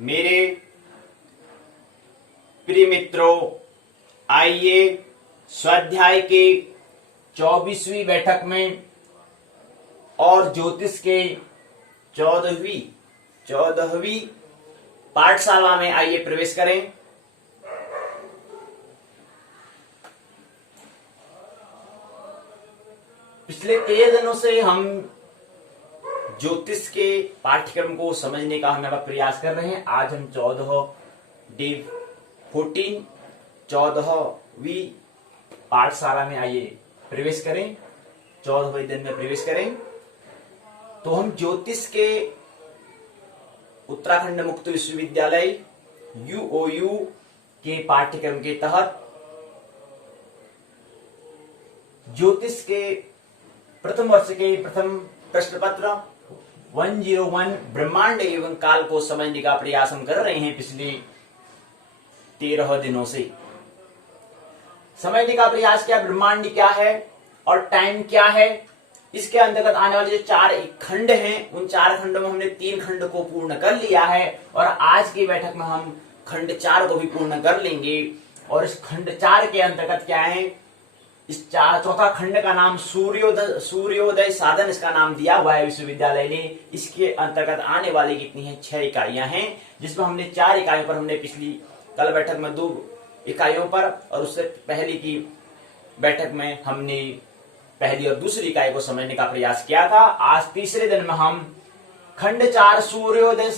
मेरे प्रिय मित्रों, आइए स्वाध्याय के 24वीं बैठक में और ज्योतिष के 14वीं पाठशाला में आइए प्रवेश करें। पिछले 13 दिनों से हम ज्योतिष के पाठ्यक्रम को समझने का हम प्रयास कर रहे हैं। आज हम 14वीं पाठशाला में आइए प्रवेश करें, 14वें दिन में प्रवेश करें। तो हम ज्योतिष के उत्तराखंड मुक्त विश्वविद्यालय UOU के पाठ्यक्रम के तहत ज्योतिष के प्रथम वर्ष के प्रथम प्रश्न पत्र 101 ब्रह्मांड एवं काल को समझने का प्रयास हम कर रहे हैं। पिछले 13 दिनों से समझने का प्रयास किया ब्रह्मांड क्या है और टाइम क्या है। इसके अंतर्गत आने वाले जो 4 खंड हैं, उन 4 खंडों में हमने 3 खंड को पूर्ण कर लिया है और आज की बैठक में हम खंड 4 को भी पूर्ण कर लेंगे। और इस खंड 4 के अंतर्गत क्या है, इस चौथा खंड का नाम सूर्योदय साधन इसका नाम दिया हुआ है विश्वविद्यालय ने। इसके अंतर्गत आने वाली कितनी है, 6 इकाइयां हैं, जिसमें हमने 4 इकाइयों पर हमने पिछली कल बैठक में 2 इकाइयों पर और उससे पहले की बैठक में हमने पहली और दूसरी इकाई को समझने का प्रयास किया था। आज तीसरे दिन में हम खंड 4 सूर्योदय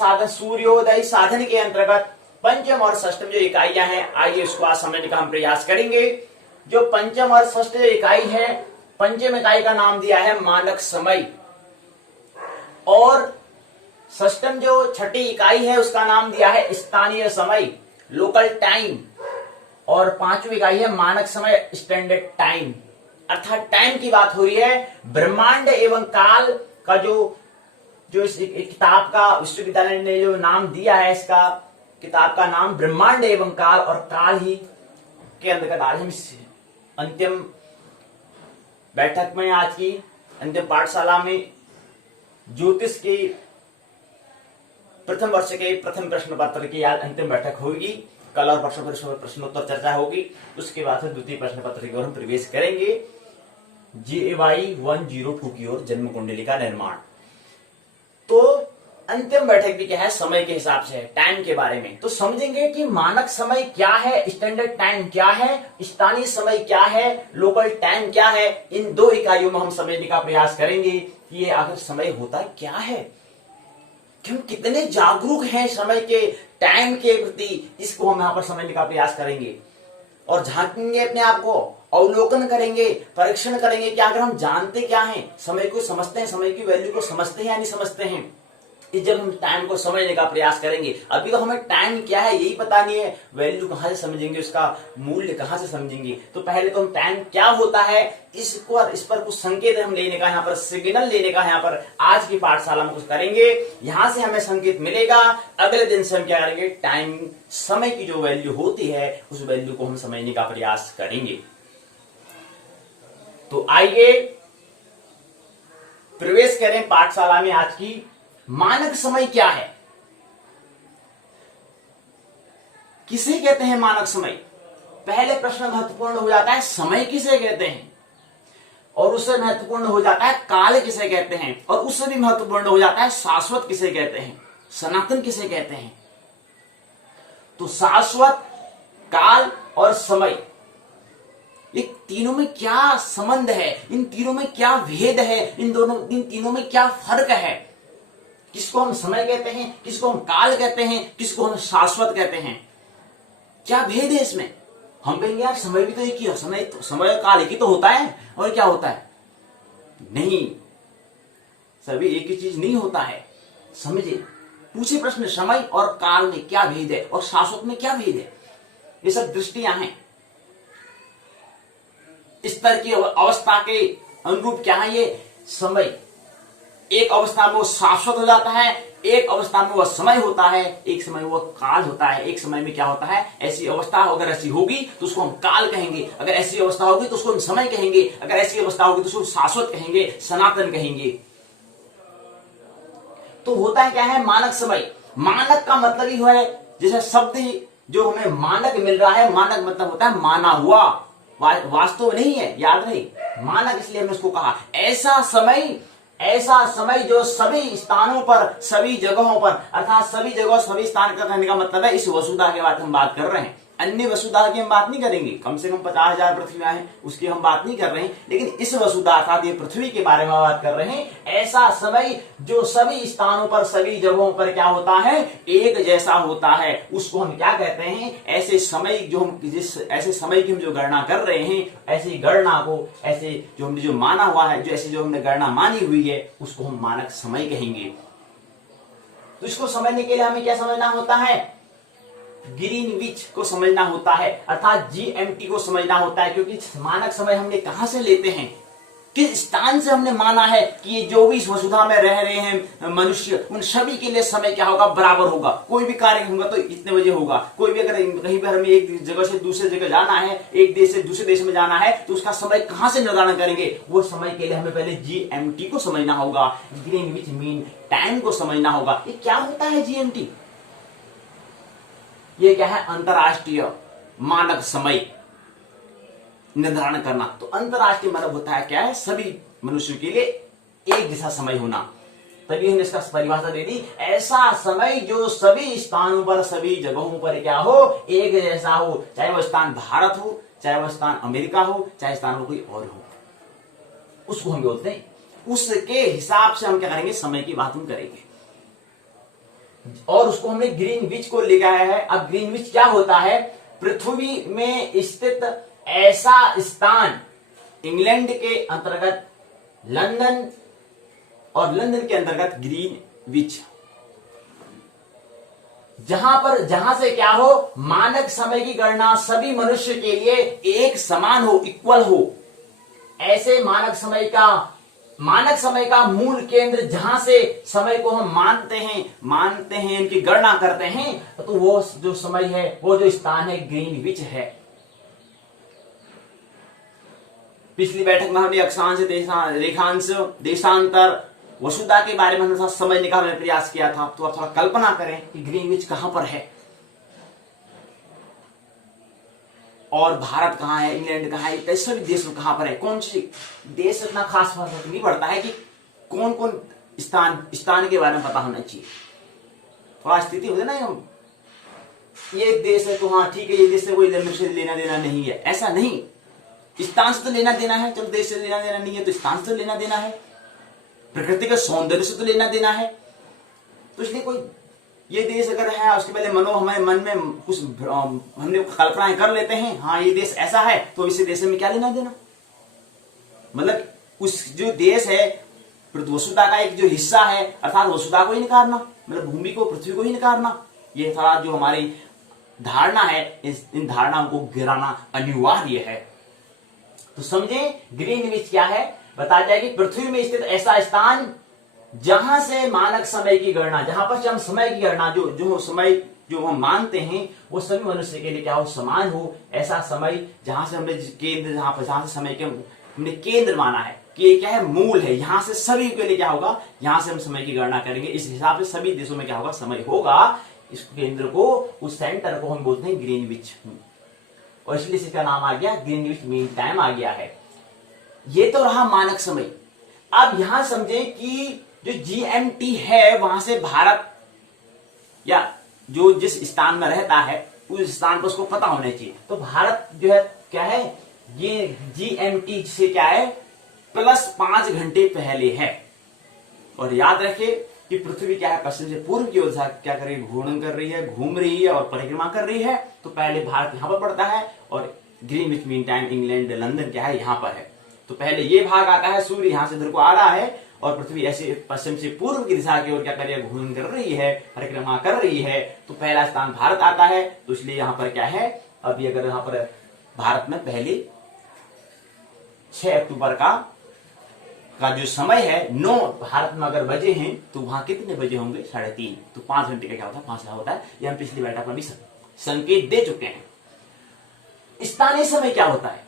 साधन के अंतर्गत पंचम और षष्ठम जो इकाइयां हैं, आइए उसको आज समझने का हम प्रयास करेंगे। जो पंचम और षष्ठ इकाई है, पंचम इकाई का नाम दिया है मानक समय और षष्ठम जो छठी इकाई है उसका नाम दिया है स्थानीय समय, लोकल टाइम, और 5वीं इकाई है मानक समय, स्टैंडर्ड टाइम। अर्थात टाइम की बात हो रही है। ब्रह्मांड एवं काल का जो इस किताब का विश्वविद्यालय ने जो नाम दिया है, इसका किताब का नाम ब्रह्मांड एवं काल और काल ही के अंतर्गत आज हम अंतिम बैठक में, आज की अंतिम पाठशाला में ज्योतिष के प्रथम वर्ष के प्रथम प्रश्न पत्र की आज अंतिम बैठक होगी। कल और परसों प्रश्नोत्तर चर्चा होगी। उसके बाद से द्वितीय प्रश्न पत्र की ओर हम प्रवेश करेंगे, JY 102 की ओर, जन्म कुंडली का निर्माण। तो अंतिम बैठक भी क्या है, समय के हिसाब से है, टाइम के बारे में। तो समझेंगे कि मानक समय क्या है, स्टैंडर्ड टाइम क्या है, स्थानीय समय क्या है, लोकल टाइम क्या है। इन 2 इकाइयों में हम समझने का प्रयास करेंगे कि ये आखिर समय होता क्या है, कि हम कितने जागरूक हैं समय के, टाइम के प्रति। इसको हम यहाँ पर समझने का प्रयास करेंगे और झांकेंगे अपने आप को, अवलोकन करेंगे, परीक्षण करेंगे कि अगर हम जानते क्या हैं, समय को समझते हैं, समय की वैल्यू को समझते हैं या नहीं समझते हैं। इस जब हम टाइम को समझने का प्रयास करेंगे। अभी तो हमें टाइम क्या है यही पता नहीं है, वैल्यू कहां से समझेंगे, उसका मूल्य कहां से समझेंगे। तो पहले तो हम टाइम क्या होता है इस पर कुछ संकेत हम लेने का, यहाँ पर सिग्नल लेने का यहाँ पर आज की पाठशाला में कुछ करेंगे। यहां से हमें संकेत मिलेगा, अगले दिन से हम क्या करेंगे, टाइम समय की जो वैल्यू होती है उस वैल्यू को हम समझने का प्रयास करेंगे। तो आइए प्रवेश करें पाठशाला में। आज की मानक समय क्या है, किसे कहते हैं मानक समय। पहले प्रश्न महत्वपूर्ण हो जाता है, समय किसे कहते हैं, और उससे महत्वपूर्ण हो जाता है काल किसे कहते हैं, और उससे भी महत्वपूर्ण हो जाता है शाश्वत किसे कहते हैं, सनातन किसे कहते हैं। तो शाश्वत, काल और समय, ये तीनों में क्या संबंध है, इन तीनों में क्या भेद है, इन तीनों में क्या फर्क है। किसको हम समय कहते हैं, किसको हम काल कहते हैं, किसको हम शाश्वत कहते हैं, क्या भेद है इसमें। हम कहेंगे यार समय भी तो एक ही है, समय काल एक ही तो होता है, और क्या होता है, नहीं, सभी एक ही चीज नहीं होता है। समझे, पूछे प्रश्न, समय और काल में क्या भेद है और शाश्वत में क्या भेद है। ये सब दृष्टियां हैं। स्तर की अवस्था के अनुरूप क्या है ये समय। एक अवस्था में वो शाश्वत हो जाता है, एक अवस्था में वह समय होता है, एक समय वह काल होता है। एक समय में क्या होता है, ऐसी अवस्था अगर ऐसी होगी तो उसको हम काल कहेंगे, अगर ऐसी अवस्था होगी तो उसको हम समय कहेंगे, अगर ऐसी अवस्था होगी तो उसको शाश्वत कहेंगे, सनातन कहेंगे। तो होता है क्या है, मानक समय। मानक का मतलब ही है, जैसे शब्द ही जो हमें मानक मिल रहा है, मानक मतलब होता है माना हुआ, वास्तव नहीं है, याद नहीं। मानक इसलिए हमने उसको कहा ऐसा समय जो सभी स्थानों पर, सभी जगहों पर, अर्थात सभी जगह सभी स्थान का कहने का मतलब है इस वसुधा के बारे में हम बात कर रहे हैं। अन्य वसुधा की हम बात नहीं करेंगे, कम से कम 50,000 पृथ्वियां हैं, उसकी हम बात नहीं कर रहे हैं, लेकिन इस वसुधा अर्थात ये पृथ्वी के बारे में बात कर रहे हैं। ऐसा समय जो सभी स्थानों पर, सभी जगहों पर क्या होता है, एक जैसा होता है, उसको हम क्या कहते हैं, ऐसे समय जो हम ऐसे समय की हम जो गणना कर रहे हैं, ऐसी गणना को, ऐसे जो हमने जो माना हुआ है, जो ऐसी जो हमने गणना मानी हुई है, उसको हम मानक समय कहेंगे। तो इसको समझने के लिए हमें क्या समझना होता है, ग्रीनविच को समझना होता है, अर्थात जीएमटी को समझना होता है, क्योंकि मानक समय हमने कहां से लेते हैं, किस स्थान से हमने माना है कि ये जो भी इस वसुधा में रह रहे हैं मनुष्य, उन सभी के लिए समय क्या होगा, बराबर होगा। कोई भी कार्य होगा तो इतने बजे होगा। कोई भी अगर कहीं पर हमें एक जगह से दूसरे जगह जाना है, एक देश से दूसरे देश में जाना है, तो उसका समय कहां से निर्धारण करेंगे, वो समय के लिए हमें पहले जीएमटी को समझना होगा, ग्रीनविच मीन टाइम को समझना होगा। ये क्या होता है जीएमटी, ये क्या है, अंतरराष्ट्रीय मानक समय निर्धारण करना। तो अंतरराष्ट्रीय मतलब होता है क्या है, सभी मनुष्यों के लिए एक जैसा समय होना। तभी हमने इसका परिभाषा दे दी, ऐसा समय जो सभी स्थानों पर, सभी जगहों पर क्या हो, एक जैसा हो, चाहे वह स्थान भारत हो, चाहे वह स्थान अमेरिका हो, चाहे स्थान हो कोई और हो, उसको हम बोलते हैं। उसके हिसाब से हम क्या करेंगे, समय की बात हम करेंगे, और उसको हमने ग्रीनविच को ले गया है। अब ग्रीनविच क्या होता है, पृथ्वी में स्थित ऐसा स्थान, इंग्लैंड के अंतर्गत लंदन और लंदन के अंतर्गत ग्रीनविच, जहां से क्या हो, मानक समय की गणना सभी मनुष्य के लिए एक समान हो, इक्वल हो। ऐसे मानक समय का मूल केंद्र, जहां से समय को हम मानते हैं, इनकी गणना करते हैं, तो वो जो समय है, वो जो स्थान है, ग्रीनविच है। पिछली बैठक में हमने अक्षांश, रेखांश, देशांतर, वसुधा के बारे में हमने समझने का हमने प्रयास किया था। तो आप थोड़ा कल्पना करें कि ग्रीनविच कहां पर है, और भारत कहां है, इंग्लैंड कहां है, सभी देश में कहां पर है, कौन सी देश, इतना खास फर्क नहीं पड़ता है कि कौन कौन स्थान के बारे में पता होना चाहिए। थोड़ा स्थिति होती है ना, ये देश है तो हाँ ठीक है, ये देश से कोई लेना देना नहीं है, ऐसा नहीं। स्थान से तो लेना देना है, चलो देश से लेना देना नहीं है तो स्थान से तो लेना देना है, प्रकृति के सौंदर्य से तो लेना देना है। तो इसलिए कोई ये देश अगर है, उसके पहले हमारे मन में कुछ हमने कल्पनाएं कर लेते हैं, हाँ ये देश ऐसा है, तो इस देश में क्या लेना देना, मतलब उस जो देश है वसुधा का एक जो हिस्सा है, अर्थात वसुधा को ही निकारना, मतलब भूमि को, पृथ्वी को ही निकारना। ये सारा जो हमारी धारणा है, इन धारणाओं को गिराना अनिवार्य है। तो समझे ग्रीनविच क्या है, बताया जाए कि पृथ्वी में स्थित ऐसा स्थान जहां से मानक समय की गणना, जहां पर हम समय की गणना, जो समय जो हम मानते हैं, वो सभी मनुष्य के लिए क्या हो, समान हो। ऐसा समय जहां से हमने केंद्र, जहां से समय के हमने केंद्र माना है कि ये क्या है, मूल है, यहां से सभी के लिए क्या होगा, यहां से हम समय की गणना करेंगे, इस हिसाब से सभी देशों में क्या होगा, समय होगा। इस केंद्र को, उस सेंटर को हम बोलते हैं ग्रीनविच, और इसलिए इसका नाम आ गया ग्रीनविच मीन टाइम आ गया है। ये तो रहा मानक समय। अब यहां समझे कि जो जीएमटी है, वहां से भारत या जो जिस स्थान में रहता है, उस स्थान पर उसको पता होना चाहिए। तो भारत जो है क्या है, ये जीएमटी से क्या है, +5 घंटे पहले है। और याद रखिए कि पृथ्वी क्या है, पश्चिम से पूर्व की ओर क्या कर रही है, घूर्णन कर रही है, घूम रही है और परिक्रमा कर रही है। तो पहले भारत यहां पर पड़ता है, और Greenwich mean time England, London क्या है, यहां पर है। तो पहले ये भाग आता है, सूर्य यहां से इधर को आ रहा है, और पृथ्वी ऐसे पश्चिम से पूर्व की दिशा की ओर क्या कर रही है, घूर्णन कर रही है, परिक्रमा कर रही है। तो पहला स्थान भारत आता है, तो इसलिए यहां पर क्या है, अभी अगर यहां पर भारत में पहले 6 अक्टूबर का जो समय है 9 भारत में अगर बजे हैं, तो वहां कितने बजे होंगे, 3:30। तो 5 घंटे का क्या होता है, 5 होता है। ये हम पिछली बैठक में भी संकेत दे चुके हैं। स्थानीय समय क्या होता है,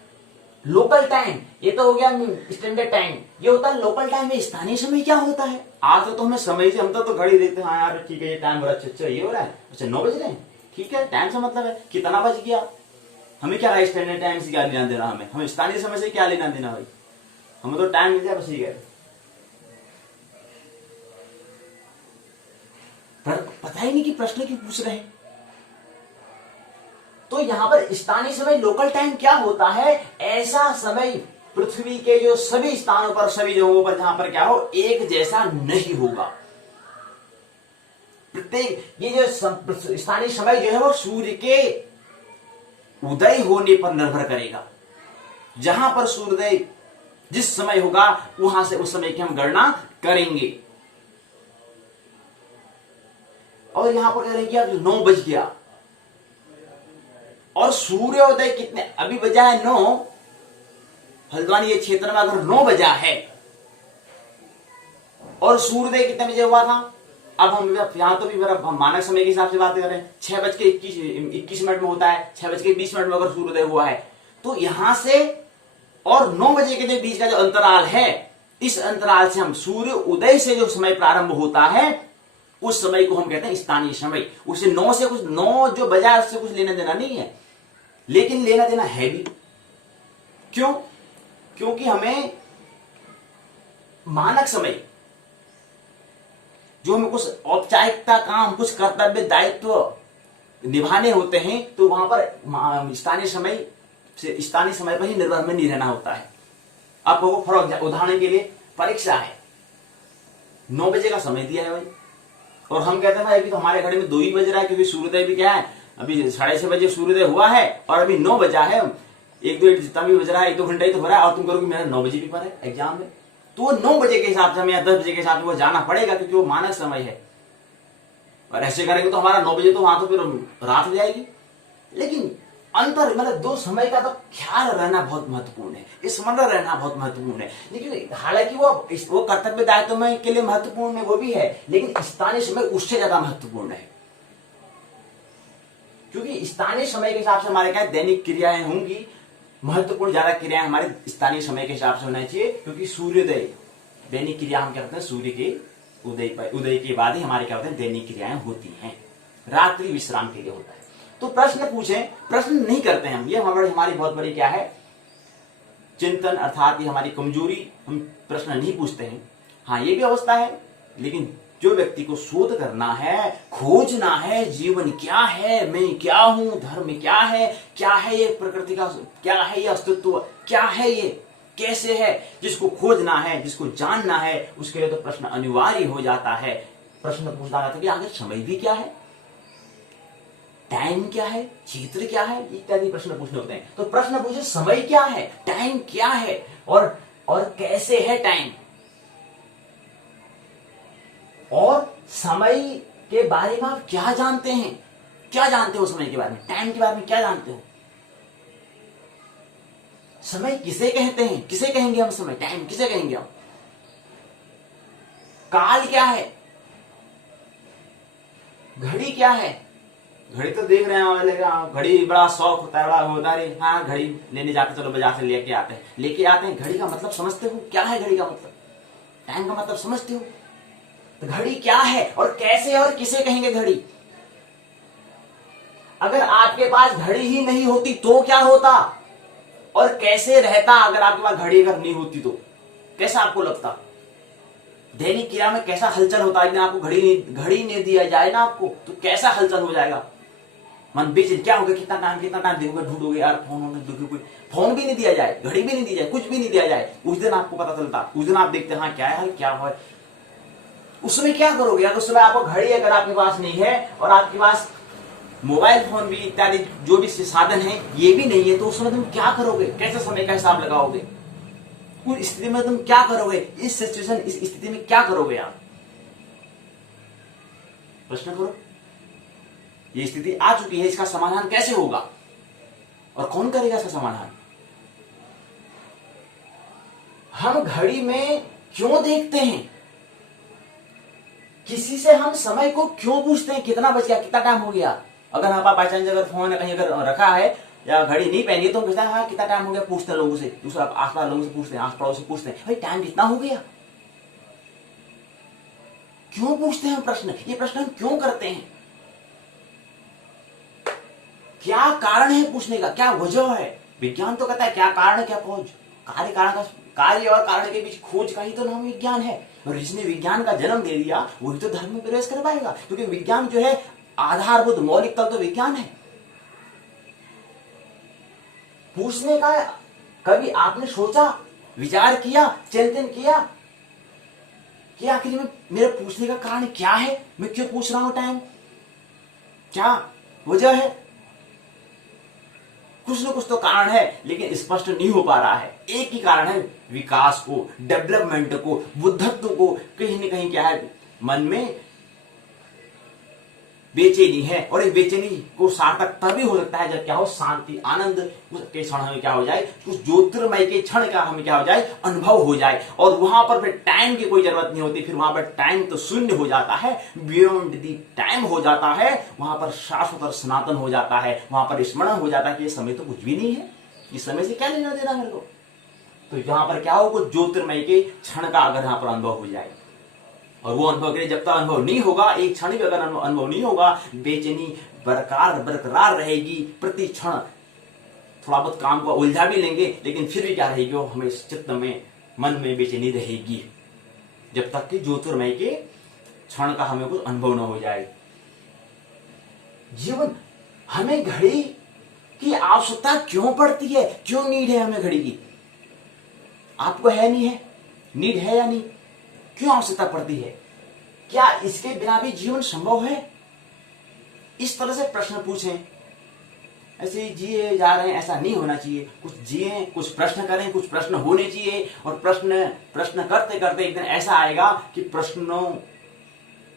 लोकल टाइम, ये तो हो गया स्टैंडर्ड टाइम, ये होता है लोकल टाइम में। स्थानीय समय क्या होता है? आज तो हमें समय से, हम तो घड़ी देखते हैं, हाँ यार ठीक है ये टाइम हो रहा है, अच्छा ये हो रहा है, अच्छा 9 बज रहे हैं, ठीक है, टाइम से मतलब है कितना बज गया, हमें क्या रहा स्टैंडर्ड टाइम से क्या लेना देना, हमें स्थानीय समय से क्या लेना देना भाई, हमें तो टाइम मिल जाए बस, ठीक है। पर पता ही नहीं कि प्रश्न क्यों पूछ रहे हैं। तो यहां पर स्थानीय समय लोकल टाइम क्या होता है? ऐसा समय पृथ्वी के जो सभी स्थानों पर, सभी जगहों पर जहां पर क्या हो, एक जैसा नहीं होगा। प्रत्येक ये जो स्थानीय समय जो है वो सूर्य के उदय होने पर निर्भर करेगा। जहां पर सूर्योदय जिस समय होगा वहां से उस समय की हम गणना करेंगे। और यहां पर कह रहे हैं कि अब 9 बज गया और सूर्योदय कितने, अभी बजा है 9, हल्द्वानी ये क्षेत्र में अगर 9 बजा है और सूर्योदय कितने बजे हुआ था, अब हम यहां तो भी मेरा मानक समय के हिसाब से बात कर रहे हैं, 6:21 में होता है, 6:20 में अगर सूर्योदय हुआ है, तो यहां से और 9 बजे के बीच का जो अंतराल है, इस अंतराल से हम सूर्य उदय से जो समय प्रारंभ होता है उस समय को हम कहते हैं स्थानीय समय। उसे 9 से कुछ, 9 जो बजा उससे कुछ लेना देना नहीं है, लेकिन लेना देना है भी। क्यों? क्योंकि हमें मानक समय जो हमें कुछ औपचारिकता काम, कुछ कर्तव्य दायित्व निभाने होते हैं, तो वहां पर स्थानीय समय पर ही निर्भर में नहीं रहना होता है। आपको फॉर उदाहरण के लिए परीक्षा है, 9 बजे का समय दिया है भाई, और हम कहते हैं भाई अभी तो हमारे घड़ी में 2 ही बज रहा है, क्योंकि सूर्योदय भी क्या है, अभी 6:30 बजे सूर्योदय हुआ है और अभी 9 बजा है, 1-2 जितना भी बज रहा है, 1-2 घंटा ही तो हो रहा है, और तुम करोगे मेरा 9 बजे पेपर है एग्जाम में, तो वो 9 बजे के हिसाब से हमें या 10 बजे के हिसाब से वो जाना पड़ेगा, क्योंकि वो मानक समय है। और ऐसे करेंगे तो हमारा 9 बजे तो वहां तो फिर रात हो जाएगी। लेकिन अंतर मतलब 2 समय का तो ख्याल रहना बहुत महत्वपूर्ण है, स्मरण रहना बहुत महत्वपूर्ण है। लेकिन हालांकि वो कर्तव्य दायित्व में के लिए महत्वपूर्ण है, वो भी है, लेकिन स्थानीय समय उससे ज्यादा महत्वपूर्ण है। क्योंकि स्थानीय समय के हिसाब से हमारे क्या दैनिक क्रियाएं होंगी, महत्वपूर्ण ज्यादा क्रियाएं हमारे स्थानीय समय के हिसाब से होना चाहिए। क्योंकि सूर्योदय दैनिक क्रिया हम क्या कहते हैं, सूर्य के उदय के बाद ही हमारे क्या होते हैं दैनिक क्रियाएं होती हैं, रात्रि विश्राम के लिए होता है। तो प्रश्न पूछें, प्रश्न नहीं करते हैं हम, ये हमारी बहुत बड़ी क्या है चिंतन, अर्थात ये हमारी कमजोरी, हम प्रश्न नहीं पूछते हैं। हाँ ये भी अवस्था है, लेकिन जो व्यक्ति को शोध करना है, खोजना है, जीवन क्या है, मैं क्या हूं, धर्म क्या है ये प्रकृति का, क्या है ये अस्तित्व, क्या है ये, कैसे है, जिसको खोजना है, जिसको जानना है, उसके लिए तो प्रश्न अनिवार्य हो जाता है। प्रश्न पूछना जाता है कि आखिर समय भी क्या है, टाइम क्या है, क्षेत्र क्या है, इत्यादि प्रश्न पूछने होते हैं। तो प्रश्न पूछे समय क्या है, टाइम क्या है, और कैसे है टाइम, और समय के बारे में आप क्या जानते हैं, क्या जानते हो समय के बारे में, टाइम के बारे में क्या जानते हो, समय किसे कहते हैं, किसे कहेंगे हम समय, टाइम किसे कहेंगे हम, काल क्या है, घड़ी क्या है। घड़ी तो देख रहे हैं, घड़ी बड़ा शौक होता है, बड़ा होता है, हाँ घड़ी लेने जाते, चलो बाजार से लेके आते हैं। घड़ी का मतलब समझते हो, क्या है घड़ी का मतलब, टाइम का मतलब समझते हो, तो घड़ी क्या है और कैसे और किसे कहेंगे घड़ी। अगर आपके पास घड़ी ही नहीं होती तो क्या होता और कैसे रहता, अगर आपके पास घड़ी अगर नहीं होती तो कैसा आपको लगता, दैनिक क्रिया में कैसा हलचल होता है। आपको घड़ी नहीं दिया जाए ना आपको, तो कैसा हलचल हो जाएगा, मन बेचैन क्या होगा, कितना टाइम देखोगे, ढूंढोगे यार, फोन भी नहीं दिया जाए, घड़ी भी नहीं दी जाए, कुछ भी नहीं दिया जाए, उस दिन आपको पता चलता, उस दिन आप देखते हाँ क्या है, क्या है। उस समय क्या करोगे, अगर उस समय आपको घड़ी अगर आपके पास नहीं है और आपके पास मोबाइल फोन भी इत्यादि जो भी साधन है ये भी नहीं है, तो उस समय तुम क्या करोगे, कैसे समय का हिसाब लगाओगे, उस स्थिति में तुम क्या करोगे, इस सिचुएशन, इस स्थिति में क्या करोगे आप, प्रश्न करो। ये स्थिति आ चुकी है, इसका समाधान कैसे होगा और कौन करेगा इसका समाधान। हम घड़ी में क्यों देखते हैं, किसी से हम समय को क्यों पूछते हैं, कितना बच गया, कितना टाइम हो गया। अगर हमारे पास बाई चांस अगर फोन कहीं अगर रखा है या घड़ी नहीं पहनी तो हम कहते हैं हाँ कितना टाइम हो गया, पूछते हैं लोगों से, दूसरा आस पास लोगों से पूछते हैं, आस पड़ोस से पूछते हैं भाई टाइम कितना हो गया। क्यों पूछते हैं हम प्रश्न, ये प्रश्न हम क्यों करते हैं, क्या कारण है पूछने का, क्या वजह है। विज्ञान तो कहता है क्या कारण है क्या खोज, कार्य कारण का, कार्य और कारण के बीच खोज का ही तो नाम विज्ञान है। और जिसने विज्ञान का जन्म दे दिया वही तो धर्म में प्रवेश कर पाएगा, क्योंकि विज्ञान जो है आधारभूत मौलिक तत्व तो विज्ञान है। पूछने का कभी आपने सोचा, विचार किया, चिंतन किया कि आखिर में मेरे पूछने का कारण क्या है, मैं क्यों पूछ रहा हूं टाइम, क्या वजह है। कुछ न कुछ तो कारण है लेकिन स्पष्ट नहीं हो पा रहा है। एक ही कारण है, विकास को, डेवलपमेंट को, बुद्धत्व को कहीं न कहीं क्या है, मन में बेचैनी है। और इस बेचैनी को सार्थक तभी हो सकता है जब क्या हो, शांति आनंद के क्षण हमें क्या हो जाए, कुछ ज्योतिर्मय के क्षण का हमें क्या हो जाए, अनुभव हो जाए। और वहां पर फिर टाइम की कोई जरूरत नहीं होती, फिर वहां पर टाइम तो शून्य हो जाता है, बियॉन्ड दी टाइम हो जाता है, वहां पर शाश्वत और सनातन हो जाता है। वहां पर स्मरण हो जाता है कि ये समय तो कुछ भी नहीं है, इस समय से क्या लेना देना मेरे को। तो यहां पर क्या हो, कुछ ज्योतिर्मय के क्षण का अगर यहां पर अनुभव हो जाए, और वो अनुभव के जब तक अनुभव नहीं होगा, एक क्षण भी अगर अनुभव नहीं होगा, बेचैनी बरकरार रहेगी। प्रति क्षण थोड़ा बहुत काम को उलझा भी लेंगे लेकिन फिर भी क्या रहेगी, वो हमें चित्त में, मन में बेचैनी रहेगी जब तक कि ज्योतिर्मय के क्षण का हमें कुछ अनुभव न हो जाए। जीवन, हमें घड़ी की आवश्यकता क्यों पड़ती है, क्यों नीड है हमें घड़ी की, आपको है नहीं है, नीड है या नहीं, क्यों आवश्यकता पड़ती है, क्या इसके बिना भी जीवन संभव है। इस तरह से प्रश्न पूछें, ऐसे जिए जा रहे हैं ऐसा नहीं होना चाहिए, कुछ जिए, कुछ प्रश्न करें, कुछ प्रश्न होने चाहिए। और प्रश्न करते करते एक दिन ऐसा आएगा कि प्रश्नों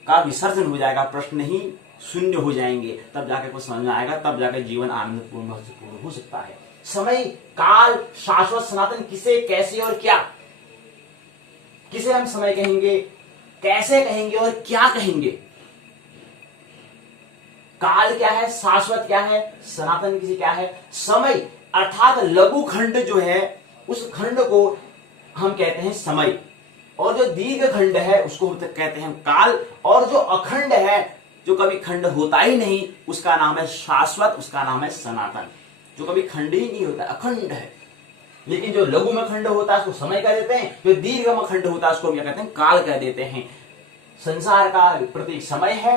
का विसर्जन हो जाएगा, प्रश्न ही शून्य हो जाएंगे, तब जाके कुछ समझ में आएगा, तब जाके जीवन आनंदपूर्ण हो सकता है। समय, काल, शाश्वत, सनातन, किसे, कैसे और क्या, किसे हम समय कहेंगे, कैसे कहेंगे और क्या कहेंगे। काल क्या है, शाश्वत क्या है, सनातन किसे क्या है। समय अर्थात लघु खंड जो है, उस खंड को हम कहते हैं समय, और जो दीर्घ खंड है उसको कहते हैं काल, और जो अखंड है, जो कभी खंड होता ही नहीं, उसका नाम है शाश्वत, उसका नाम है सनातन। जो कभी खंड ही नहीं होता, अखंड है। लेकिन जो लघु में खंड होता है उसको समय कह देते हैं, जो दीर्घ में खंड होता है उसको क्या कहते हैं, काल कह देते हैं। संसार का प्रतीक समय है।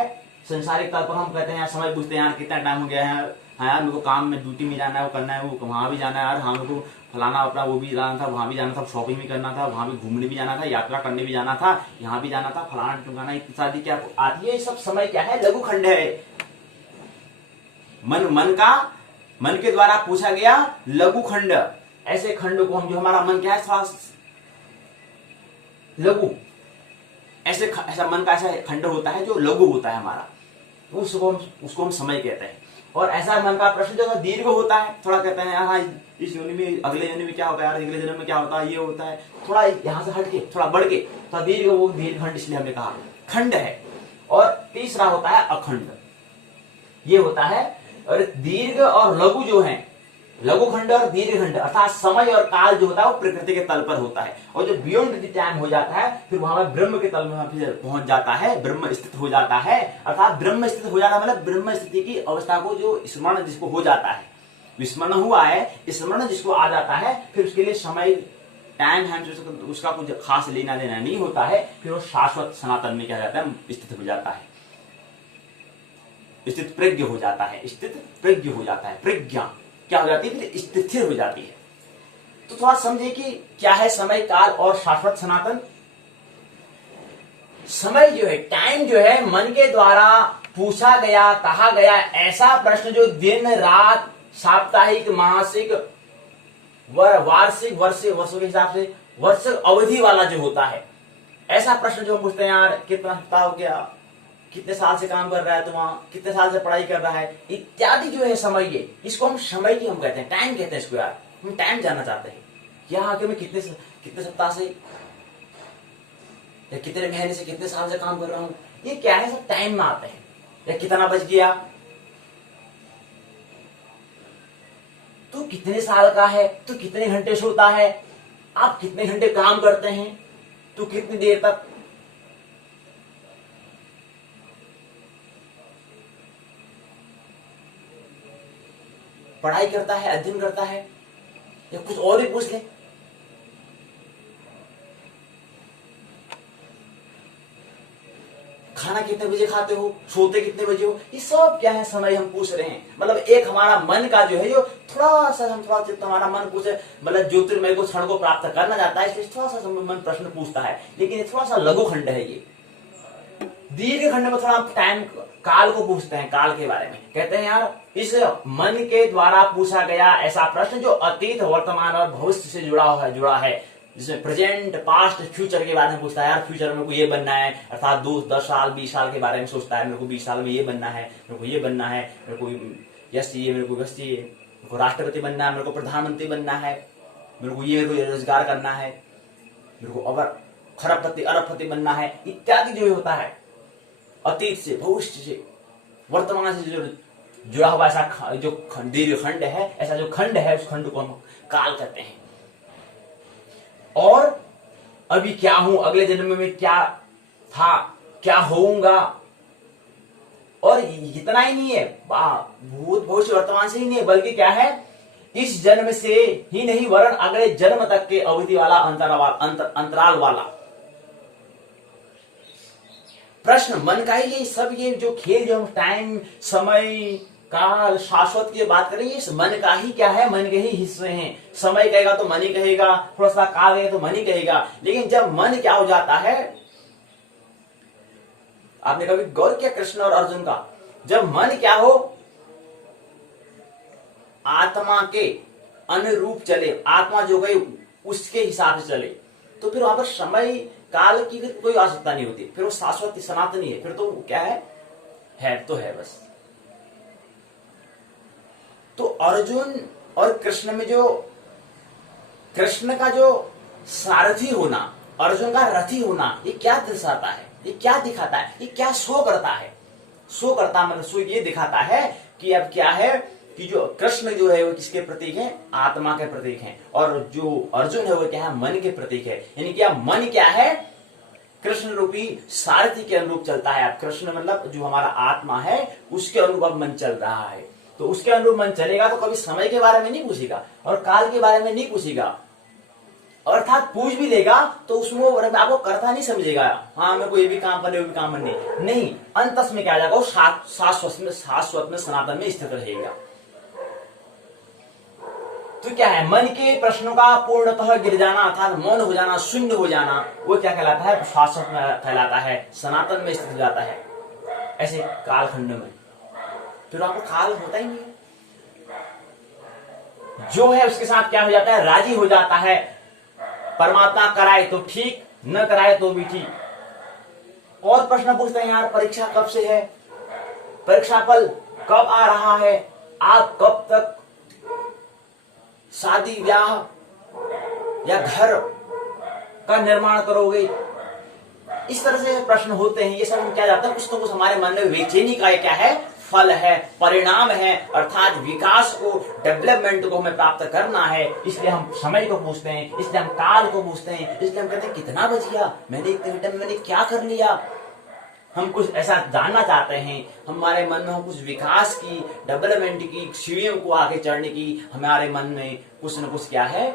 संसारिक तौर पर हम कहते हैं यार समय पूछते हैं, यार कितना टाइम हो गया है, हाँ यार मेरे को काम में ड्यूटी में जाना है, वो करना है, वो वहां भी जाना है, यार हाँ मेरे को फलाना अपना वो भी जाना था, वहां भी जाना था, शॉपिंग भी करना था, वहां भी घूमने भी जाना था, यात्रा करने भी जाना था, यहाँ भी जाना था, फलाना टुकाना इतनी सारी क्या आती है, सब समय क्या है, लघु खंड है। मन के द्वारा पूछा गया लघु खंड, ऐसे खंड को हम, जो हमारा मन क्या है, लघु, ऐसा मन का ऐसा खंड होता है जो लघु होता है हमारा, उसको हम समय कहते हैं। और ऐसा मन का प्रश्न जो दीर्घ होता है, थोड़ा कहते हैं हाँ इस योनि में, अगले योनि में क्या होगा, यार अगले जन्म में क्या होता है, ये होता है, थोड़ा यहां से हटके, थोड़ा बढ़ के, तो दीर्घ, वो दीर्घ खंड इसलिए हमने कहा खंड है। और तीसरा होता है अखंड, ये होता है। और दीर्घ और लघु जो है, लघु खंड और दीर्घ खंड अर्थात समय और काल जो होता है वो प्रकृति के तल पर होता है, और जो बियॉन्ड द टाइम हो जाता है फिर वहां ब्रह्म के तल में फिर पहुंच जाता है, ब्रह्म स्थित हो जाता है। अर्थात ब्रह्म स्थित हो जाता मतलब ब्रह्म स्थिति की अवस्था को जो स्मरण जिसको हो जाता है, विस्मरण हुआ है, स्मरण जिसको आ जाता है, फिर उसके लिए समय, टाइम है, उसका कुछ खास लेना देना नहीं होता है, फिर वो शाश्वत सनातन में क्या जाता है, स्थित हो जाता है, स्थित प्रज्ञ हो जाता है, स्थित प्रज्ञ हो जाता है, प्रज्ञा क्या हो जाती है, फिर स्थिर हो जाती है। तो थोड़ा समझे कि क्या है समय, काल और शाश्वत सनातन। समय जो है, टाइम जो है, मन के द्वारा पूछा गया, कहा गया ऐसा प्रश्न जो दिन रात, साप्ताहिक, मासिक, वार्षिक, वर्षों के हिसाब से वर्ष अवधि वाला जो होता है, ऐसा प्रश्न जो हम पूछते हैं, यार कितना हफ्ता हो गया, कितने साल से काम कर रहा है, तो वहां कितने साल से पढ़ाई कर रहा है, इत्यादि जो है समय, ये इसको हम समय की हम कहते हैं, टाइम कहते हैं इसको। यार हम टाइम जानना चाहते हैं, यहाँ आके मैं कितने सप्ताह से या कितने महीने से, कितने साल से काम कर रहा हूँ, ये क्या है, सब टाइम में आते हैं। या कितना बच गया, तू कितने साल का है, तू कितने घंटे सोता है, आप कितने घंटे काम करते हैं, तू कितनी देर तक पढ़ाई करता है, अध्ययन करता है, या कुछ और भी पूछ ले। खाना कितने बजे खाते हो, सोते कितने बजे हो, ये सब क्या है समय हम पूछ रहे हैं। मतलब एक हमारा मन का जो है जो थोड़ा सा हमारा मन पूछे, मतलब ज्योतिर्मय को क्षण को प्राप्त करना चाहता है, इसलिए थोड़ा सा मन प्रश्न पूछता है। लेकिन ये थोड़ा सा लघु खंड है। ये दीर्घ खंड में थोड़ा टाइम काल को पूछते हैं, काल के बारे में। कहते हैं यार इस मन के द्वारा पूछा गया ऐसा प्रश्न जो अतीत, वर्तमान और भविष्य से जुड़ा है, जिसमें प्रेजेंट, पास्ट, फ्यूचर के बारे में पूछता है। यार फ्यूचर में को ये बनना है, अर्थात 10 साल 20 साल के बारे में सोचता है, मेरे को 20 साल में ये बनना है, मेरे को ये बनना है, मेरे को यश चाहिए, मेरे को यश चाहिए, मेरे को राष्ट्रपति बनना है, मेरे को प्रधानमंत्री बनना है, मेरे को ये रोजगार करना है, मेरे को अगर खरबपति अरबपति बनना है, इत्यादि जो होता है अतीत से, भविष्य से, वर्तमान से जो जुड़ा हुआ ऐसा जो दीर्घ खंड है, ऐसा जो खंड है उस खंड को हम काल कहते हैं। और अभी क्या हूं, अगले जन्म में क्या था, क्या होऊंगा, और इतना ही नहीं है, भूत भविष्य वर्तमान से ही नहीं है, बल्कि क्या है, इस जन्म से ही नहीं वरन अगले जन्म तक के अवधि वाला अंतराल वाला प्रश्न मन का ही। ये सब ये जो खेल, जो हम टाइम, समय, काल, शाश्वत की बात करें, इस मन का ही क्या है, मन के ही हिस्से हैं। समय कहेगा तो मन ही कहेगा, थोड़ा सा काल कहेगा तो मन ही कहेगा। लेकिन जब मन क्या हो जाता है, आपने कभी गौर किया कृष्ण और अर्जुन का, जब मन क्या हो, आत्मा के अनुरूप चले, आत्मा जो गई उसके हिसाब से चले, तो फिर वहां पर समय काल की फिर कोई आवश्यकता नहीं होती, फिर वो शाश्वत सनातनी है, फिर तो क्या है तो है बस। तो अर्जुन और कृष्ण में जो कृष्ण का जो सारथी होना, अर्जुन का रथी होना, ये क्या दर्शाता है, ये क्या दिखाता है, ये क्या शो करता है? शो करता मतलब शो ये दिखाता है कि अब क्या है कि जो कृष्ण जो है वो किसके प्रतीक है, आत्मा के प्रतीक हैं, और जो अर्जुन है वो क्या है, मन के प्रतीक है। यानी क्या मन क्या है, कृष्ण रूपी सारथी के अनुरूप चलता है। अब कृष्ण मतलब जो हमारा आत्मा है उसके अनुरूप मन चल रहा है, तो उसके अनुरूप मन चलेगा तो कभी समय के बारे में नहीं पूछेगा और काल के बारे में नहीं पूछेगा, अर्थात पूछ भी लेगा तो उसमें आपको करता नहीं समझेगा, हाँ मेरे को ये भी काम करने, वो भी काम करने नहीं, अंतस में क्या आ जाएगा, शाश्वत में सनातन में स्थित रहेगा। तो क्या है, मन के प्रश्नों का पूर्णतः गिर जाना, अर्थात मौन हो जाना, शून्य हो जाना, वो क्या कहलाता है, शाश्वत में कहलाता है, सनातन में स्थित हो जाता है। ऐसे कालखंड में फिर आपको काल होता ही नहीं, जो है उसके साथ क्या हो जाता है, राजी हो जाता है। परमात्मा कराए तो ठीक, न कराए तो भी ठीक। और प्रश्न पूछते हैं यार, परीक्षा कब से है, परीक्षा फल कब आ रहा है, आप कब तक शादी ब्याह या घर का निर्माण करोगे, इस तरह से प्रश्न होते हैं। ये सब क्या जाता है, कुछ तो कुछ हमारे मन में बेचैनी का क्या है, फल है, परिणाम है, अर्थात विकास को, डेवलपमेंट को हमें प्राप्त करना है। इसलिए हम समय को पूछते हैं, इसलिए हम काल को पूछते हैं, इसलिए हम कहते हैं कितना बच गया, मैंने इतने घंटे में मैंने क्या कर लिया। हम कुछ ऐसा जानना चाहते हैं, हमारे मन में कुछ विकास की, डेवलपमेंट की सीढ़ियों को आगे चढ़ने की हमारे मन में कुछ न कुछ क्या है,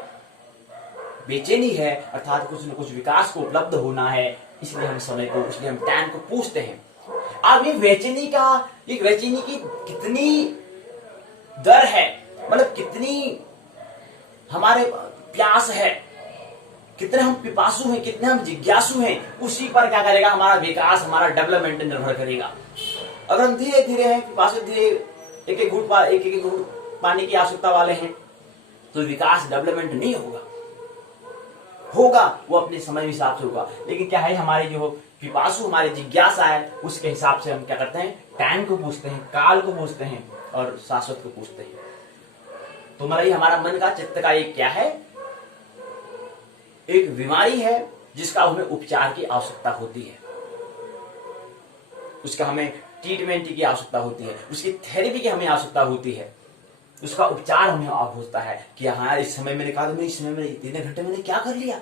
बेचैनी है, अर्थात कुछ न कुछ विकास को उपलब्ध होना है। इसलिए हम समय को, इसलिए हम टाइम को पूछते हैं। अब ये बेचैनी की कितनी दर है, मतलब कितनी हमारे प्यास है, कितने हम पिपासु हैं, कितने हम जिज्ञासु हैं, उसी पर क्या करेगा हमारा विकास, हमारा डेवलपमेंट निर्भर करेगा। अगर हम धीरे धीरे हैं, पिपासु धीरे एक एक घूंट पानी की आवश्यकता वाले हैं, तो विकास डेवलपमेंट नहीं होगा वो अपने समय हिसाब से होगा। लेकिन क्या है, हमारी जो पिपासु, हमारी जिज्ञासा है, उसके हिसाब से हम क्या करते हैं, टाइम को पूछते हैं, काल को पूछते हैं और शाश्वत को पूछते हैं। तो हमारा मन का, चित्त का एक क्या है, एक बीमारी है जिसका हमें उपचार की आवश्यकता होती है, उसका हमें ट्रीटमेंट की आवश्यकता होती है, उसकी थेरेपी की हमें आवश्यकता होती है। उसका उपचार हमें अब होता है कि हाँ इस समय मैंने कहा, इस समय मैंने 3 घंटे मैंने क्या कर लिया,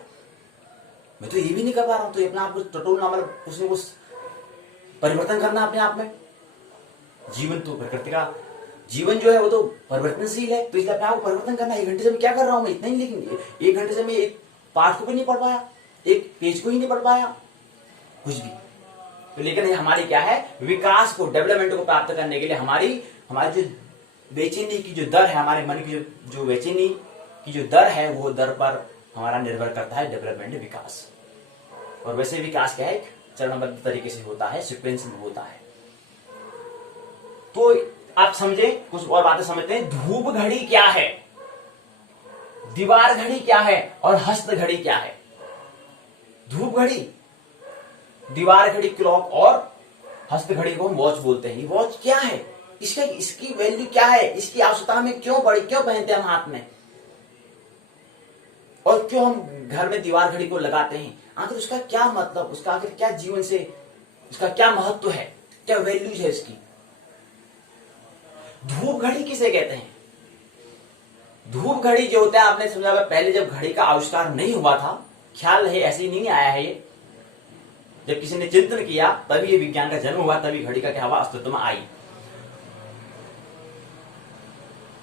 मैं तो ये भी नहीं कर पा रहा हूं। तो अपने आप को टटोलना मतलब कुछ न कुछ परिवर्तन करना अपने आप में। जीवन तो प्रकृति का जीवन जो है वो तो परिवर्तनशील है, तो इसलिए अपने आप को परिवर्तन करना। 1 घंटे से मैं क्या कर रहा हूं, मैं इतना ही, लेकिन 1 घंटे से मैं एक पाठ को भी नहीं पढ़ पाया, एक पेज को ही नहीं पढ़ पाया, कुछ भी। तो लेकिन हमारी क्या है, विकास को, डेवलपमेंट को प्राप्त करने के लिए हमारी जो बेचैनी की जो दर है, हमारे मन की जो बेचैनी की जो दर है, वो दर पर हमारा निर्भर करता है डेवलपमेंट, विकास। और वैसे विकास क्या है, चरणबद्ध तरीके से होता है, सीक्वेंस में होता है। तो आप समझे, कुछ और बातें समझते हैं। धूप घड़ी क्या है, दीवार घड़ी क्या है और हस्त घड़ी क्या है। धूप घड़ी, दीवार घड़ी क्लॉक और हस्त घड़ी को हम वॉच बोलते हैं। ये वॉच क्या है, इसकी वैल्यू क्या है, इसकी आवश्यकता हमें क्यों पड़ी, क्यों पहनते हैं हम हाथ में, और क्यों हम घर में दीवार घड़ी को लगाते हैं। आखिर उसका क्या मतलब, उसका आखिर क्या जीवन से उसका क्या महत्व है, क्या वैल्यूज है इसकी। धूप घड़ी किसे कहते हैं। धूप घड़ी जो होता है, आपने समझा, पहले जब घड़ी का आविष्कार नहीं हुआ था, ख्याल है ऐसे ही नहीं आया है ये, जब किसी ने चिंतन किया तभी ये विज्ञान का जन्म हुआ, तभी घड़ी का क्या हुआ, अस्तित्व में आई।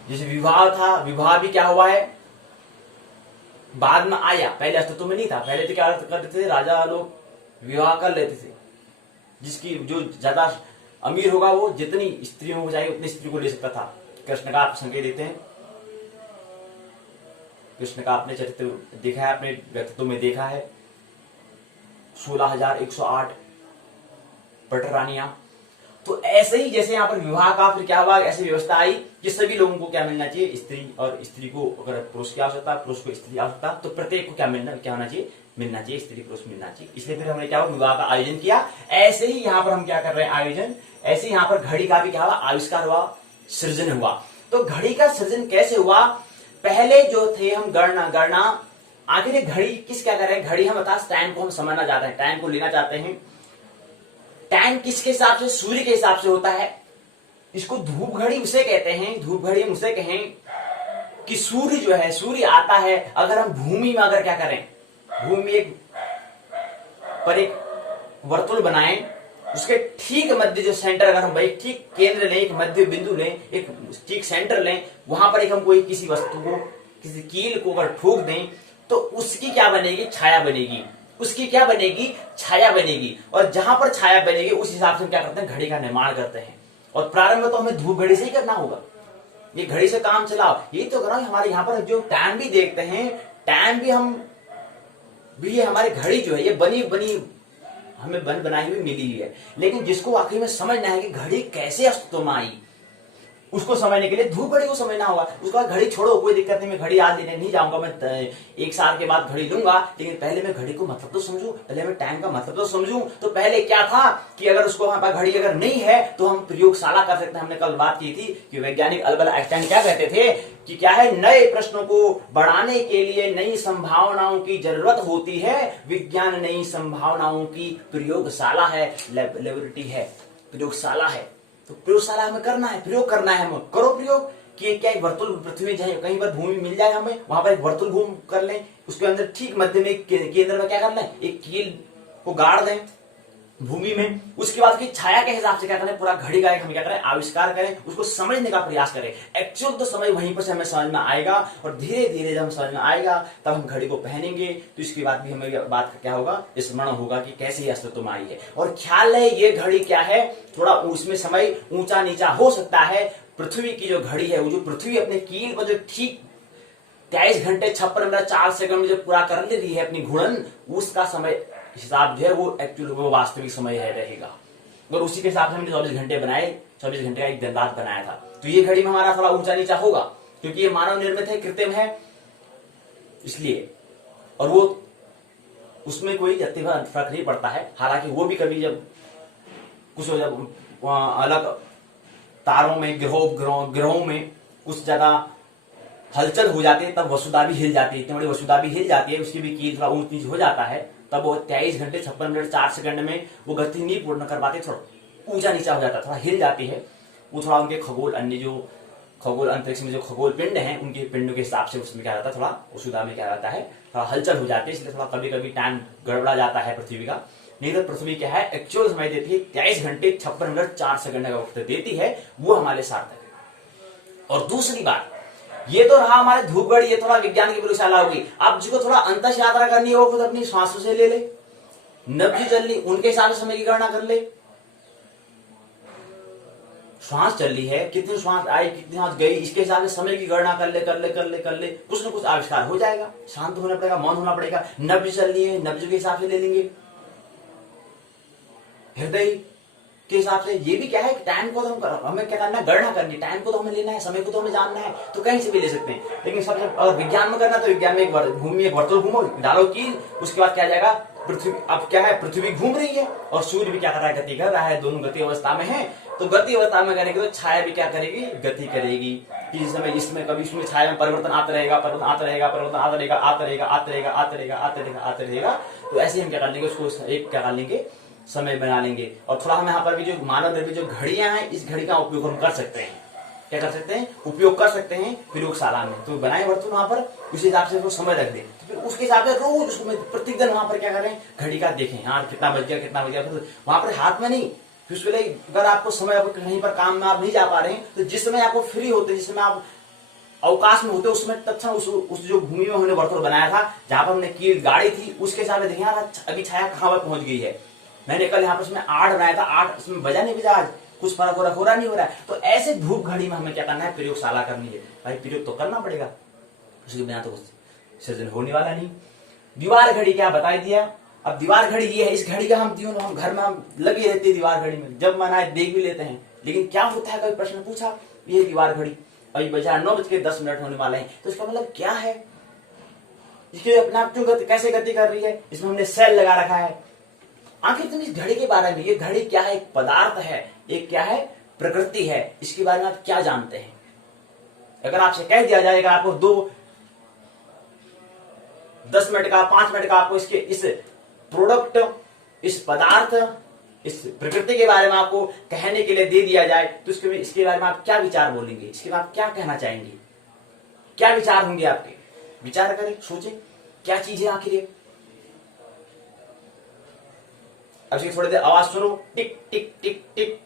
जैसे विवाह था, विवाह भी क्या हुआ है, बाद में आया, पहले अस्तित्व में नहीं था। पहले तो क्या करते थे, राजा लोग विवाह कर लेते थे, जिसकी जो ज्यादा अमीर होगा वो जितनी स्त्रियों हो जाएगी उतनी स्त्री को ले सकता था। कृष्ण का आप संकेत देते हैं, कृष्ण का आपने चरित्र देखा है, अपने व्यक्तित्व में देखा है, 16,108 पटरानियां। तो ऐसे ही जैसे यहाँ पर विवाह का फिर क्या हुआ, ऐसी व्यवस्था आई कि सभी लोगों को क्या मिलना चाहिए, स्त्री, और स्त्री को अगर पुरुष की आवश्यकता, पुरुष को स्त्री आवश्यकता, तो प्रत्येक को क्या होना चाहिए, मिलना चाहिए, स्त्री पुरुष मिलना चाहिए। इसलिए फिर हमने क्या हुआ, विवाह का आयोजन किया। ऐसे ही यहाँ पर हम क्या कर रहे हैं, आयोजन। ऐसे ही यहाँ पर घड़ी का भी क्या हुआ, आविष्कार हुआ, सृजन हुआ। तो घड़ी का सृजन कैसे हुआ, पहले जो थे हम गणना, आखिर घड़ी किस क्या कर रहे हैं, घड़ी हम बता, टाइम को हम समझना चाहते हैं, टाइम को लेना चाहते हैं। टाइम किसके हिसाब से, सूर्य के हिसाब से होता है। इसको धूप घड़ी उसे कहते हैं, धूप घड़ी हम उसे कहें कि सूर्य जो है, सूर्य आता है, अगर हम भूमि में अगर क्या करें, भूमि पर एक वर्तुल बनाएं, उसके ठीक मध्य जो सेंटर, अगर हम भाई ठीक केंद्र लें, एक मध्य बिंदु लें, एक ठीक सेंटर लें, वहां पर एक हम कोई किसी वस्तु को, किसी कील को अगर ठोक दें, तो उसकी क्या बनेगी, छाया बनेगी। उसकी क्या बनेगी, छाया बनेगी। और जहां पर छाया बनेगी उस हिसाब से हम क्या करते हैं, घड़ी का निर्माण करते हैं। और प्रारंभ तो हमें धूप घड़ी से ही करना होगा, ये घड़ी से काम चलाओ, ये तो करो। हमारे यहाँ पर जो टाइम भी देखते हैं, टाइम भी हम भी, ये हमारी घड़ी जो है ये बनी हमें बनाई हुई मिली हुई है। लेकिन जिसको आखिर में समझना है कि घड़ी कैसे अस्तित्व में आई, उसको समझने के लिए धूप घड़ी को समझना होगा। उसके बाद घड़ी छोड़ो, कोई दिक्कत नहीं, मैं घड़ी आज लेने नहीं जाऊंगा, मैं 1 साल के बाद घड़ी लूंगा, लेकिन पहले मैं घड़ी को मतलब तो समझूं, पहले मैं टाइम का मतलब तो समझूं। तो पहले क्या था कि अगर उसको हमारे पास घड़ी अगर नहीं है तो हम प्रयोगशाला कर सकते हैं। हमने कल बात की थी कि वैज्ञानिक अल्बर्ट आइंस्टाइन क्या कहते थे कि क्या है, नए प्रश्नों को बढ़ाने के लिए नई संभावनाओं की जरूरत होती है। विज्ञान नई संभावनाओं की प्रयोगशाला है, लेबोरेटरी है, प्रयोगशाला है। तो प्रयोगशाला हमें करना है, प्रयोग करना है, हम करो प्रयोग कि क्या एक वर्तुल पृथ्वी जाए, कहीं पर भूमि मिल जाए हमें, वहां पर एक वर्तुल घूम कर लें, उसके अंदर ठीक मध्य में केंद्र में क्या कर लें, एक कील को गाड़ दें भूमि में। उसके बाद की छाया के हिसाब से क्या करें, पूरा घड़ी का हम क्या करें, आविष्कार करें, उसको समझने का प्रयास करें। एक्चुअल तो समय वहीं पर से हमें समझ में आएगा, और धीरे धीरे जब हम समझ में आएगा तब हम घड़ी को पहनेंगे, तो इसके बाद भी हमें बात क्या होगा, स्मरण होगा कि कैसे ये अस्तित्व में आई है। और ख्याल है ये घड़ी क्या है, थोड़ा उसमें समय ऊंचा नीचा हो सकता है। पृथ्वी की जो घड़ी है, वो जो पृथ्वी अपने कील पर जो ठीक 23 घंटे 56 मिनट 4 सेकंड में जो पूरा कर ले रही है अपनी घूर्णन, उसका समय हिसाब जो है वो एक्चुअल वो वास्तविक समय है रहेगा। और उसी के हिसाब से हमने 24 घंटे बनाए, 24 घंटे का एक दिन रात बनाया था। तो ये घड़ी में हमारा थोड़ा ऊंचा नीचा होगा, क्योंकि ये मानव निर्मित है, कृत्रिम है, इसलिए। और वो उसमें कोई फर्क नहीं पड़ता है। हालांकि वो भी कभी जब कुछ जब अलग तारों में, ग्रहों में कुछ ज्यादा हलचल हो जाती है, तब वसुधा भी हिल जाती है, इतनी बड़ी वसुधा भी हिल जाती है, उसकी भी कील थोड़ा ऊंच नीच हो जाता है, तब वो 23 घंटे 56 मिनट 4 सेकंड में वो गति नहीं पूर्ण कर पाते, थोड़ा ऊंचा नीचा हो जाता है, थोड़ा हिल जाती है। वो थोड़ा उनके खगोल अन्य जो खगोल अंतरिक्ष में जो खगोल पिंड हैं उनके पिंडों के हिसाब से उसमें क्या रहता है, थोड़ा उस में क्या रहता है, थोड़ा हलचल हो जाती है, इसलिए थोड़ा कभी कभी टाइम गड़बड़ा जाता है पृथ्वी का। नहीं तो पृथ्वी क्या है, एक्चुअल समय देती है 23 घंटे 56 मिनट 4 सेकंड का वक्त देती है, वो हमारे सार्थक है। और दूसरी बात, ये तो रहा हमारे धूप घड़ी, ये थोड़ा विज्ञान की प्रयोगशाला होगी। अब जिसको थोड़ा अंतरिक्ष यात्रा करनी है वो खुद अपनी श्वासों से ले ले, नब्ज चल ली उनके हिसाब से समय की गणना कर ले। श्वास चल रही है, कितनी श्वास आई कितनी श्वास गई, इसके हिसाब से समय की गणना कर ले, कुछ ना कुछ आविष्कार हो जाएगा। शांत होना पड़ेगा, मौन होना पड़ेगा। नब्ज चल रही है, नब्ज के हिसाब से ले लेंगे, हृदय के हिसाब से। ये भी क्या है, टाइम को तो हमें क्या करना है, गणना करनी, टाइम को तो हमें लेना है, समय को तो हमें जानना है, तो कहीं से भी ले सकते हैं। लेकिन सबसे अगर विज्ञान में करना तो विज्ञान में भूमि एक वर्तुल घूमो, डालो कील, उसके बाद क्या जाएगा, पृथ्वी अब क्या है, पृथ्वी घूम रही है और सूर्य भी क्या कर रहा है, गति कर रहा है, दोनों गति अवस्था में है। तो गति अवस्था में करेगी तो छाया भी क्या करेगी, गति करेगी। कि समय इसमें कभी इसमें छाया में परिवर्तन आता रहेगा, परिवर्तन आता रहेगा, परिवर्तन आता रहेगा, आता रहेगा, आता रहेगा, आता रहेगा, आता रहेगा, आता रहेगा। तो ऐसे हम क्या कर लेंगे, उसको एक क्या कर लेंगे, समय बना लेंगे। और थोड़ा हम यहाँ पर भी जो मानव निर्मित जो घड़ियां हैं, इस घड़ी का उपयोग हम कर सकते हैं। क्या कर सकते हैं, उपयोग कर सकते हैं प्रयोगशाला में। तो बनाए वर्तुल वहां पर, उस हिसाब से समय रख दें, तो फिर उसके हिसाब से रोज उसमें प्रत्येक दिन वहां पर क्या करें, घड़ी का देखें, हाँ कितना बज गया कितना बज गया। फिर वहां पर हाथ में नहीं, फिर उसके लिए अगर आपको समय कहीं पर काम में आप नहीं जा पा रहे हैं, तो जिस समय आपको फ्री होते, जिस समय आप अवकाश में होते, उसमें तत्क्षण उस जो भूमि में हमने वर्तुल बनाया था, जहां पर हमने कील गाड़ी थी, उसके हिसाब से देखें यार अभी छाया कहां पर पहुंच गई है। मैंने कल यहाँ पर उसमें 8 बनाया था, 8 उसमें बजा नहीं बजा, आज कुछ फर्क हो रहा नहीं हो रहा है। तो ऐसे धूप घड़ी में हमें क्या करना है, प्रयोगशाला करनी है। भाई प्रयोग तो करना पड़ेगा, उसके बिना तो सृजन होने वाला नहीं। दीवार घड़ी क्या बता दिया। अब दीवार घड़ी ये है, इस घड़ी का हम घर में हम लगे रहते हैं दीवार घड़ी में, जब मन आए देख भी लेते हैं। लेकिन क्या होता है, कभी प्रश्न पूछा, ये दीवार घड़ी अभी बजा 9:10 होने वाले हैं, तो इसका मतलब क्या है, इसके अपने आप क्यों कैसे गति कर रही है, इसमें हमने सेल लगा रखा है। आखिर तुम इस घड़ी के बारे में, ये घड़ी क्या है, एक पदार्थ है, एक क्या है, प्रकृति है, इसके बारे में आप क्या जानते हैं। अगर आपसे कह दिया जाएगा आपको 10 मिनट का 5 मिनट का आपको इसके इस प्रोडक्ट, इस पदार्थ, इस प्रकृति के बारे में आपको कहने के लिए दे दिया जाए, तो इसके बारे में आप क्या विचार बोलेंगे, इसके बारे में आप क्या कहना चाहेंगे, क्या विचार होंगे आपके। विचार करें, सोचें क्या चीज है आखिर ये। अब थोड़ी देर आवाज सुनो, टिक टिक टिक टिक।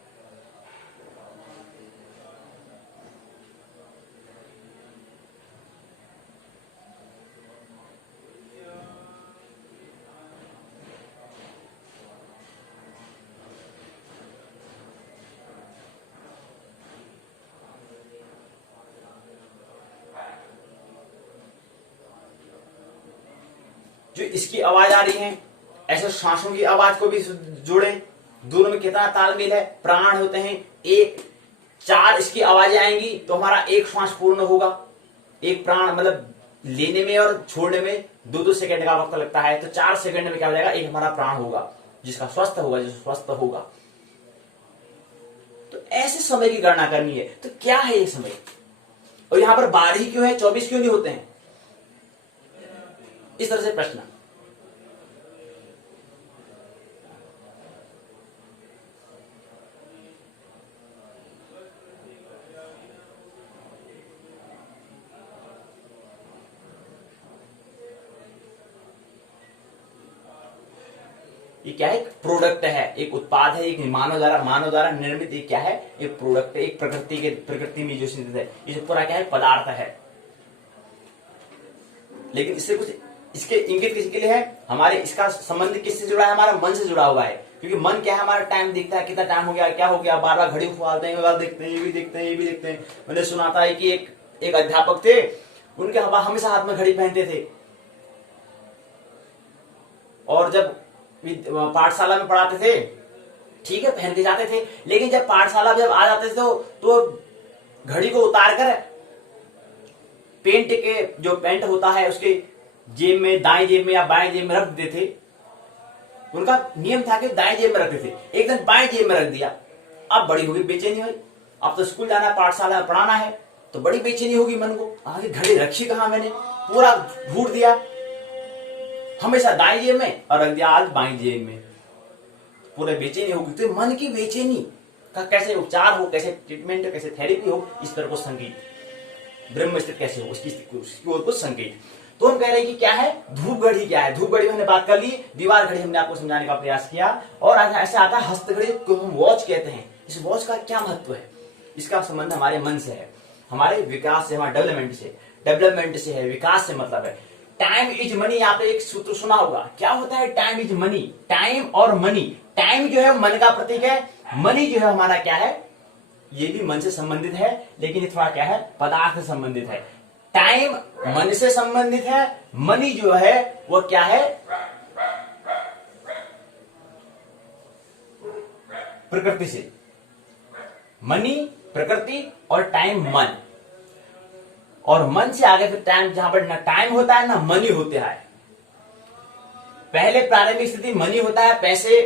जो इसकी आवाज आ रही है, ऐसे सांसों की आवाज को भी जोड़ें, दोनों में कितना तालमेल है। प्राण होते हैं, 4 इसकी आवाजें आएंगी तो हमारा एक श्वास पूर्ण होगा। एक प्राण मतलब लेने में और छोड़ने में 2-2 सेकंड का वक्त लगता है, तो 4 सेकंड में क्या हो जाएगा, एक हमारा प्राण होगा, जिसका स्वस्थ होगा। तो ऐसे समय की गणना करनी है। तो क्या है ये समय, और यहां पर 12 ही क्यों है, 24 क्यों नहीं होते हैं, इस तरह से प्रश्न। ये क्या है, एक प्रोडक्ट है, एक उत्पाद है, एक मानव द्वारा निर्मित एक क्या है, एक प्रोडक्ट है, एक प्रकृति में जो स्थित है, ये पूरा क्या है, पदार्थ है। लेकिन इससे कुछ इसके इंगित किसके लिए है, हमारे इसका संबंध किससे जुड़ा है, हमारा मन से जुड़ा हुआ है। क्योंकि मन क्या है, हमारा टाइम देखता है, कितना टाइम हो गया, क्या हो गया, बार बार घड़ी उछालते हैं, देखते हैं, ये भी देखते हैं। मैंने सुना था कि एक अध्यापक थे, उनके हमेशा हाथ में घड़ी पहनते थे, और जब पाठशाला में पढ़ाते थे, ठीक है पहन के जाते थे, लेकिन जब पाठशाला जब आ जाते थे तो घड़ी को उतार कर पेंट के जो पेंट होता है उसके जेब में, दाएं जेब में या बाएं जेब में रख देते थे। उनका नियम था कि दाएं जेब में रखते थे, एक दिन बाएं जेब में रख दिया। अब बड़ी होगी बेचैनी हुई, अब तो स्कूल जाना है, पाठशाला में पढ़ाना है, तो बड़ी बेचैनी होगी मन को, आगे घड़ी रखी कहां, मैंने पूरा ढूंढ दिया, हमेशा दाएं जेब में और रख दिया आज बाएं जेब में, पूरे बेचैनी होगी। तो मन की बेचैनी का कैसे उपचार हो, कैसे ट्रीटमेंट हो, कैसे थेरेपी हो, इस तरह को संगीत, ब्रह्म स्थिति कैसे हो उसकी ओर कुछ संकेत। तो हम कह रहे हैं कि क्या है धूप घड़ी, क्या है धूप घड़ी हमने बात कर ली, दीवार घड़ी हमने आपको समझाने का प्रयास किया, और ऐसे आता है हस्त घड़ी को हम वॉच कहते हैं। इस वॉच का क्या महत्व है? इसका संबंध हमारे मन से है, हमारे विकास से, हमारे डेवलपमेंट से है, विकास से मतलब है। टाइम इज मनी, आपने एक सूत्र सुना होगा, क्या होता है टाइम इज मनी? टाइम और मनी, टाइम जो है मन का प्रतीक है, मनी जो है हमारा क्या है, ये भी मन से संबंधित है, लेकिन ये थोड़ा क्या है पदार्थ से संबंधित है। टाइम मन से संबंधित है, मनी जो है वो क्या है प्रकृति से। मनी प्रकृति और टाइम मन, और मन से आगे फिर टाइम, जहां पर ना टाइम होता है ना मनी होता है। पहले प्रारंभिक स्थिति मनी होता है, पैसे,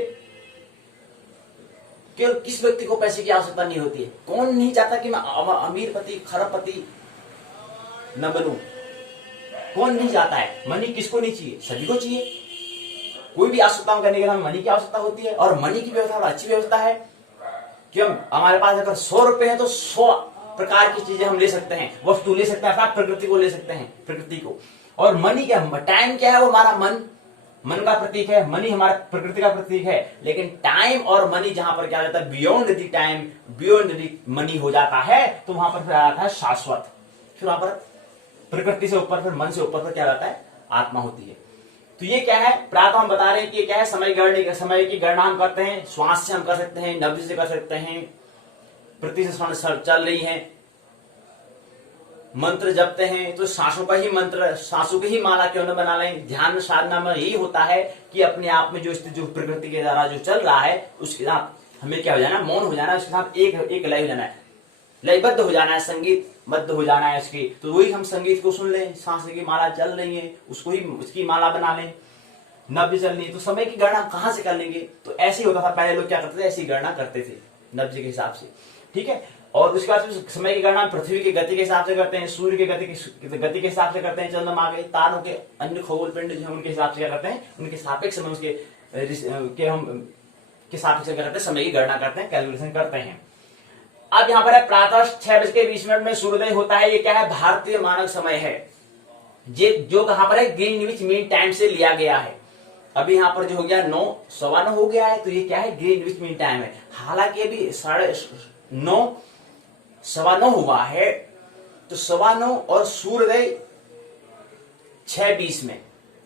केवल किस व्यक्ति को पैसे की आवश्यकता नहीं होती है? कौन नहीं चाहता कि मैं अमीरपति खरबपति न बनूं? कौन नहीं चाहता है? मनी किसको नहीं चाहिए? सभी को चाहिए। कोई भी आवश्यकता करने के लिए मनी की आवश्यकता होती है, और मनी की व्यवस्था अच्छी व्यवस्था है कि हम, हमारे पास अगर 100 रुपए हैं तो 100 प्रकार की चीजें हम ले सकते हैं, वस्तु ले सकते हैं, अर्थात प्रकृति को ले सकते हैं, प्रकृति को। और मनी क्या, टाइम क्या है? वो हमारा मन का प्रतीक है, मनी हमारा प्रकृति का प्रतीक है। लेकिन टाइम और मनी जहां पर क्या जाता है, beyond the time beyond the money हो जाता है, तो वहां पर फिर आ जाता है शाश्वत। फिर वहां पर प्रकृति से ऊपर, फिर मन से ऊपर पर क्या जाता है, आत्मा होती है। तो ये क्या है, प्रातः हम बता रहे हैं कि क्या है, समय की गणना हम करते हैं, श्वास से हम कर सकते हैं, नब्ज से कर सकते हैं, प्रति से चल रही है, मंत्र जपते हैं तो सांसों का ही मंत्र, सांसों की ही माला क्यों न बना लें। ध्यान साधना में यही होता है कि अपने आप में जो स्थिति, जो प्रकृति के द्वारा जो चल रहा है, उसके साथ हमें क्या हो जाना, मौन हो जाना है, उसके साथ एक लय हो जाना है, लयबद्ध हो जाना है, संगीत बद्ध हो जाना है इसकी। तो वही हम संगीत को सुन लें, सांस की माला चल रही है, उसको ही उसकी माला बना लें, नब्ज चल रही है, तो समय की गणना कहां से कर लेंगे? तो ऐसे ही होता था, पहले लोग क्या करते थे, ऐसी गणना करते थे नब्ज के हिसाब से, ठीक है। और उसके बाद समय की गणना पृथ्वी की गति के हिसाब से करते हैं, सूर्य की गति के हिसाब से करते हैं, चंद्रमा के, तारों के, अन्य खगोल पिंड जो है उनके हिसाब से क्या करते हैं, उनके सापेक्ष में उसके के सापेक्ष क्या करते हैं, समय की गणना करते हैं, कैलकुलेशन करते हैं। अब यहाँ पर है प्रातः 6:20 में सूर्योदय होता है। ये क्या है, भारतीय मानक समय है, जो कहां पर है, ग्रीनविच मीन टाइम से लिया गया है। अभी यहाँ पर जो हो गया 9, 9:15 हो गया है, तो ये क्या है, ग्रीनविच मीन टाइम है। हालांकि अभी 9:30, 9:15 हुआ है, तो 9:15 और सूर्योदय 6:20 में,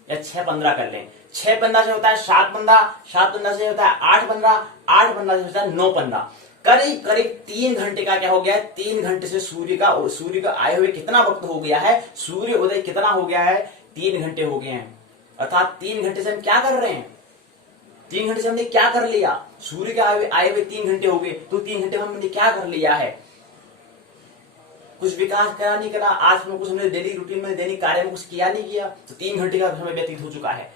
या 6:15 कर लें। 6:15 से होता है 7:15, 7:15 से होता है 8:15, 8:15 से होता है 9:15। करीब करीब 3 घंटे का क्या हो गया है, 3 घंटे से सूर्य का आए हुए कितना वक्त हो गया है, सूर्य उदय कितना हो गया है, 3 घंटे हो गए हैं। अर्थात 3 घंटे से हम क्या कर रहे हैं, 3 घंटे से हमने क्या कर लिया, सूर्य के आए हुए 3 घंटे हो गए, तो 3 घंटे में हमने क्या कर लिया है, कुछ विकास करा नहीं करा, आज में कुछ हमने डेली रूटीन में, दैनिक कार्य में कुछ किया नहीं किया, तो 3 घंटे का समय व्यतीत हो चुका है।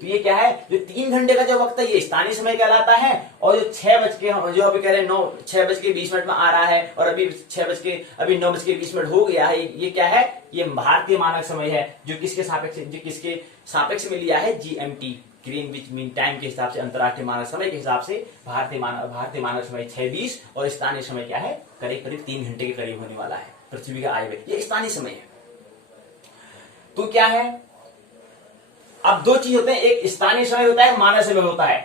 तो ये क्या है, जो 3 घंटे का जो वक्त है, ये स्थानीय समय कहलाता है। और जो 6 बज के, जो अभी कह रहे हैं 6:20 में आ रहा है, और अभी 9:20 हो गया है, ये क्या है, ये भारतीय मानक समय है, जो किसके सापेक्ष में लिया है, GMT, ग्रीनविच मीन टाइम के हिसाब से, अंतर्राष्ट्रीय मानक समय के हिसाब से भारतीय मानक समय 6:20, और स्थानीय समय क्या है, करीब करीब 3 घंटे के करीब होने वाला है पृथ्वी का आय हुए, ये स्थानीय समय है। तो क्या है, अब 2 चीज होते हैं, एक स्थानीय समय होता है, मानक समय होता है।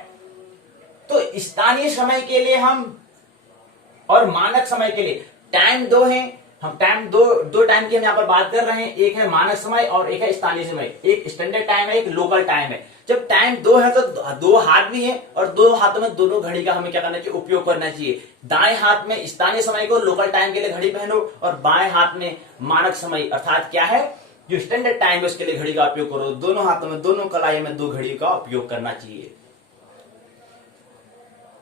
तो स्थानीय समय के लिए हम और मानक समय के लिए टाइम 2 है, हम टाइम दो टाइम की हम यहाँ पर बात कर रहे हैं, एक है मानक समय और एक है स्थानीय समय, एक स्टैंडर्ड टाइम है, एक लोकल टाइम है। जब टाइम 2 है तो 2 हाथ भी है, और 2 हाथों में दोनों घड़ी का हमें क्या करना चाहिए, उपयोग करना चाहिए। दाएं हाथ में स्थानीय समय को, लोकल टाइम के लिए घड़ी पहनो, और बाएं हाथ में मानक समय अर्थात क्या है, जो स्टैंडर्ड टाइम है उसके लिए घड़ी का उपयोग करो। दोनों हाथों में, दोनों कलाई में 2 घड़ी का उपयोग करना चाहिए।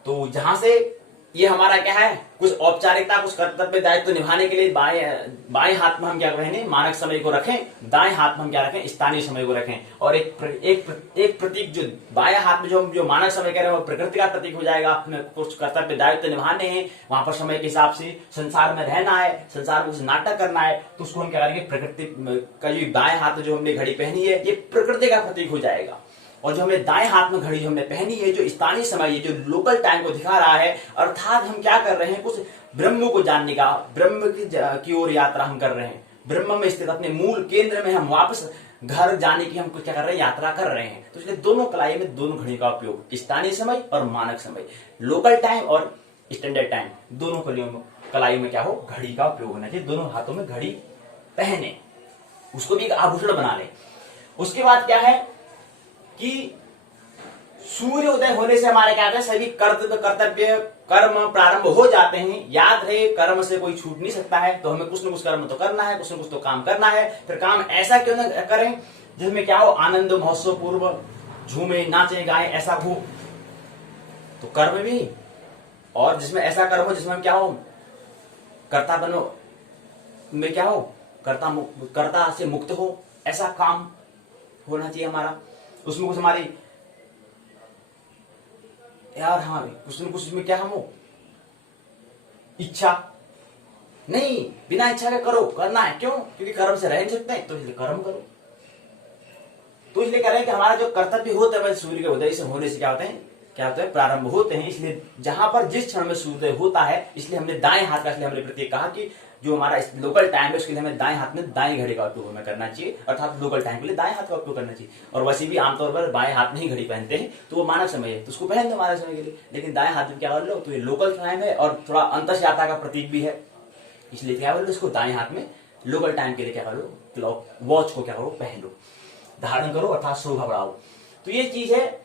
तो जहां से ये हमारा क्या है, कुछ औपचारिकता, कुछ कर्तव्य दायित्व निभाने के लिए बाएं हाथ में हम क्या करें, मानक समय को रखें, दाएं हाथ में हम क्या रखें, स्थानीय समय को रखें। और एक प्रतीक, जो बाएं हाथ में जो मानक समय कह रहे हैं, वो प्रकृति का प्रतीक हो जाएगा। हमें कुछ कर्तव्य दायित्व निभाने हैं, वहां पर समय के हिसाब से संसार में रहना है, संसार में कुछ नाटक करना है, तो उसको हम क्या करेंगे, प्रकृति का जो बाएं हाथ में जो हमने घड़ी पहनी है, ये प्रकृति का प्रतीक हो जाएगा। और जो हमने दाएं हाथ में घड़ी जो हमने पहनी है, जो स्थानीय समय है, जो लोकल टाइम को दिखा रहा है, अर्थात हम क्या कर रहे हैं, कुछ ब्रह्म को जानने का, ब्रह्म की ओर यात्रा हम कर रहे हैं। ब्रह्म में स्थित अपने मूल केंद्र में हम वापस घर जाने की हम क्या कर रहे हैं, यात्रा कर रहे हैं। तो इसलिए दोनों कलाई में दोनों घड़ी का उपयोग, स्थानीय समय और मानक समय, लोकल टाइम और स्टैंडर्ड टाइम, दोनों कलाई में क्या हो, घड़ी का उपयोग होना चाहिए। दोनों हाथों में घड़ी पहने, उसको भी एक आभूषण बना ले। उसके बाद क्या है कि सूर्य उदय होने से हमारे क्या है, सभी कर्तव्य कर्म प्रारंभ हो जाते हैं। याद रहे, कर्म से कोई छूट नहीं सकता है, तो हमें कुछ न कुछ कर्म तो करना है, कुछ न कुछ तो काम करना है। फिर काम ऐसा क्यों न करें जिसमें क्या हो, आनंद महोत्सव पूर्व झूमे नाचे गाएं, ऐसा हो तो कर्म भी, और जिसमें ऐसा कर्म हो जिसमें क्या हो, कर्ता बनो में क्या हो, कर्ता से मुक्त हो, ऐसा काम होना चाहिए हमारा। उसमें कुछ हमारी यार, हाँ कुछ न कुछ इसमें क्या हम हो, इच्छा नहीं, बिना इच्छा के करो, करना है। क्यों? क्योंकि कर्म से रह नहीं सकते हैं, तो इसलिए कर्म करो। तो इसलिए कह रहे हैं कि हमारा जो कर्तव्य होता है सूर्य के उदय से होने से क्या होते हैं, प्रारंभ होते हैं। इसलिए जहां पर जिस क्षण में सूर्योदय होता है, इसलिए हमने दाएं हाथ का, इसलिए हमने प्रत्येक कहा कि जो हमारा लोकल टाइम है उसके लिए हमें दाएं हाथ में दाएं घड़ी का उपयोग हमें करना चाहिए, अर्थात लोकल टाइम के लिए दाएं हाथ का उपयोग करना चाहिए। और वैसे भी आमतौर पर बाएं हाथ में ही घड़ी पहनते हैं, तो वो मानक समय है तो उसको पहन दो मानक समय के लिए। लेकिन दाएं हाथ में क्या कर लो, तो ये लोकल टाइम है और थोड़ा अंतर्यात्रा का प्रतीक भी है, इसलिए क्या करो, इसको दाएं हाथ में लोकल टाइम के लिए क्या करो, क्लॉक वॉच को क्या करो, पहन लो, धारण करो, अर्थात शोभा बढ़ाओ। तो ये चीज है।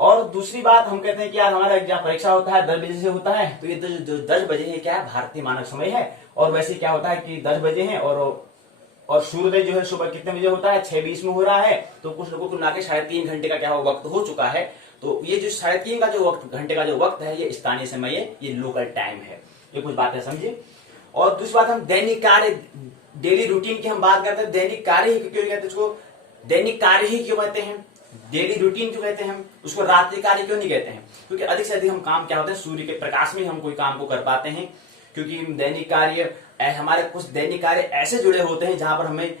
और दूसरी बात हम कहते हैं कि यार हमारा एग्जाम परीक्षा होता है 10 बजे से होता है, तो ये 10 बजे है क्या है, भारतीय मानक समय है। और वैसे क्या होता है कि 10 बजे है और सूर्योदय जो है सुबह कितने बजे होता है, 6:20 में हो रहा है। तो कुछ लोगों को नाके 3.5 घंटे का क्या हो, वक्त हो चुका है। तो ये जो 3.5 का जो घंटे का जो वक्त है, ये स्थानीय समय है, ये लोकल टाइम है। ये कुछ बातें समझे। और दूसरी बात, हम दैनिक कार्य, डेली रूटीन की हम बात करते हैं। दैनिक कार्य ही क्यों कहते हैं, उसको दैनिक कार्य ही क्यों कहते हैं, डेली रूटीन क्यों कहते हैं, हम उसको रात्रि कार्य क्यों नहीं कहते हैं? क्योंकि अधिक से अधिक हम काम क्या होते हैं, सूर्य के प्रकाश में हम कोई काम को कर पाते हैं। क्योंकि दैनिक कार्य, हमारे कुछ दैनिक कार्य ऐसे जुड़े होते हैं जहां पर हमें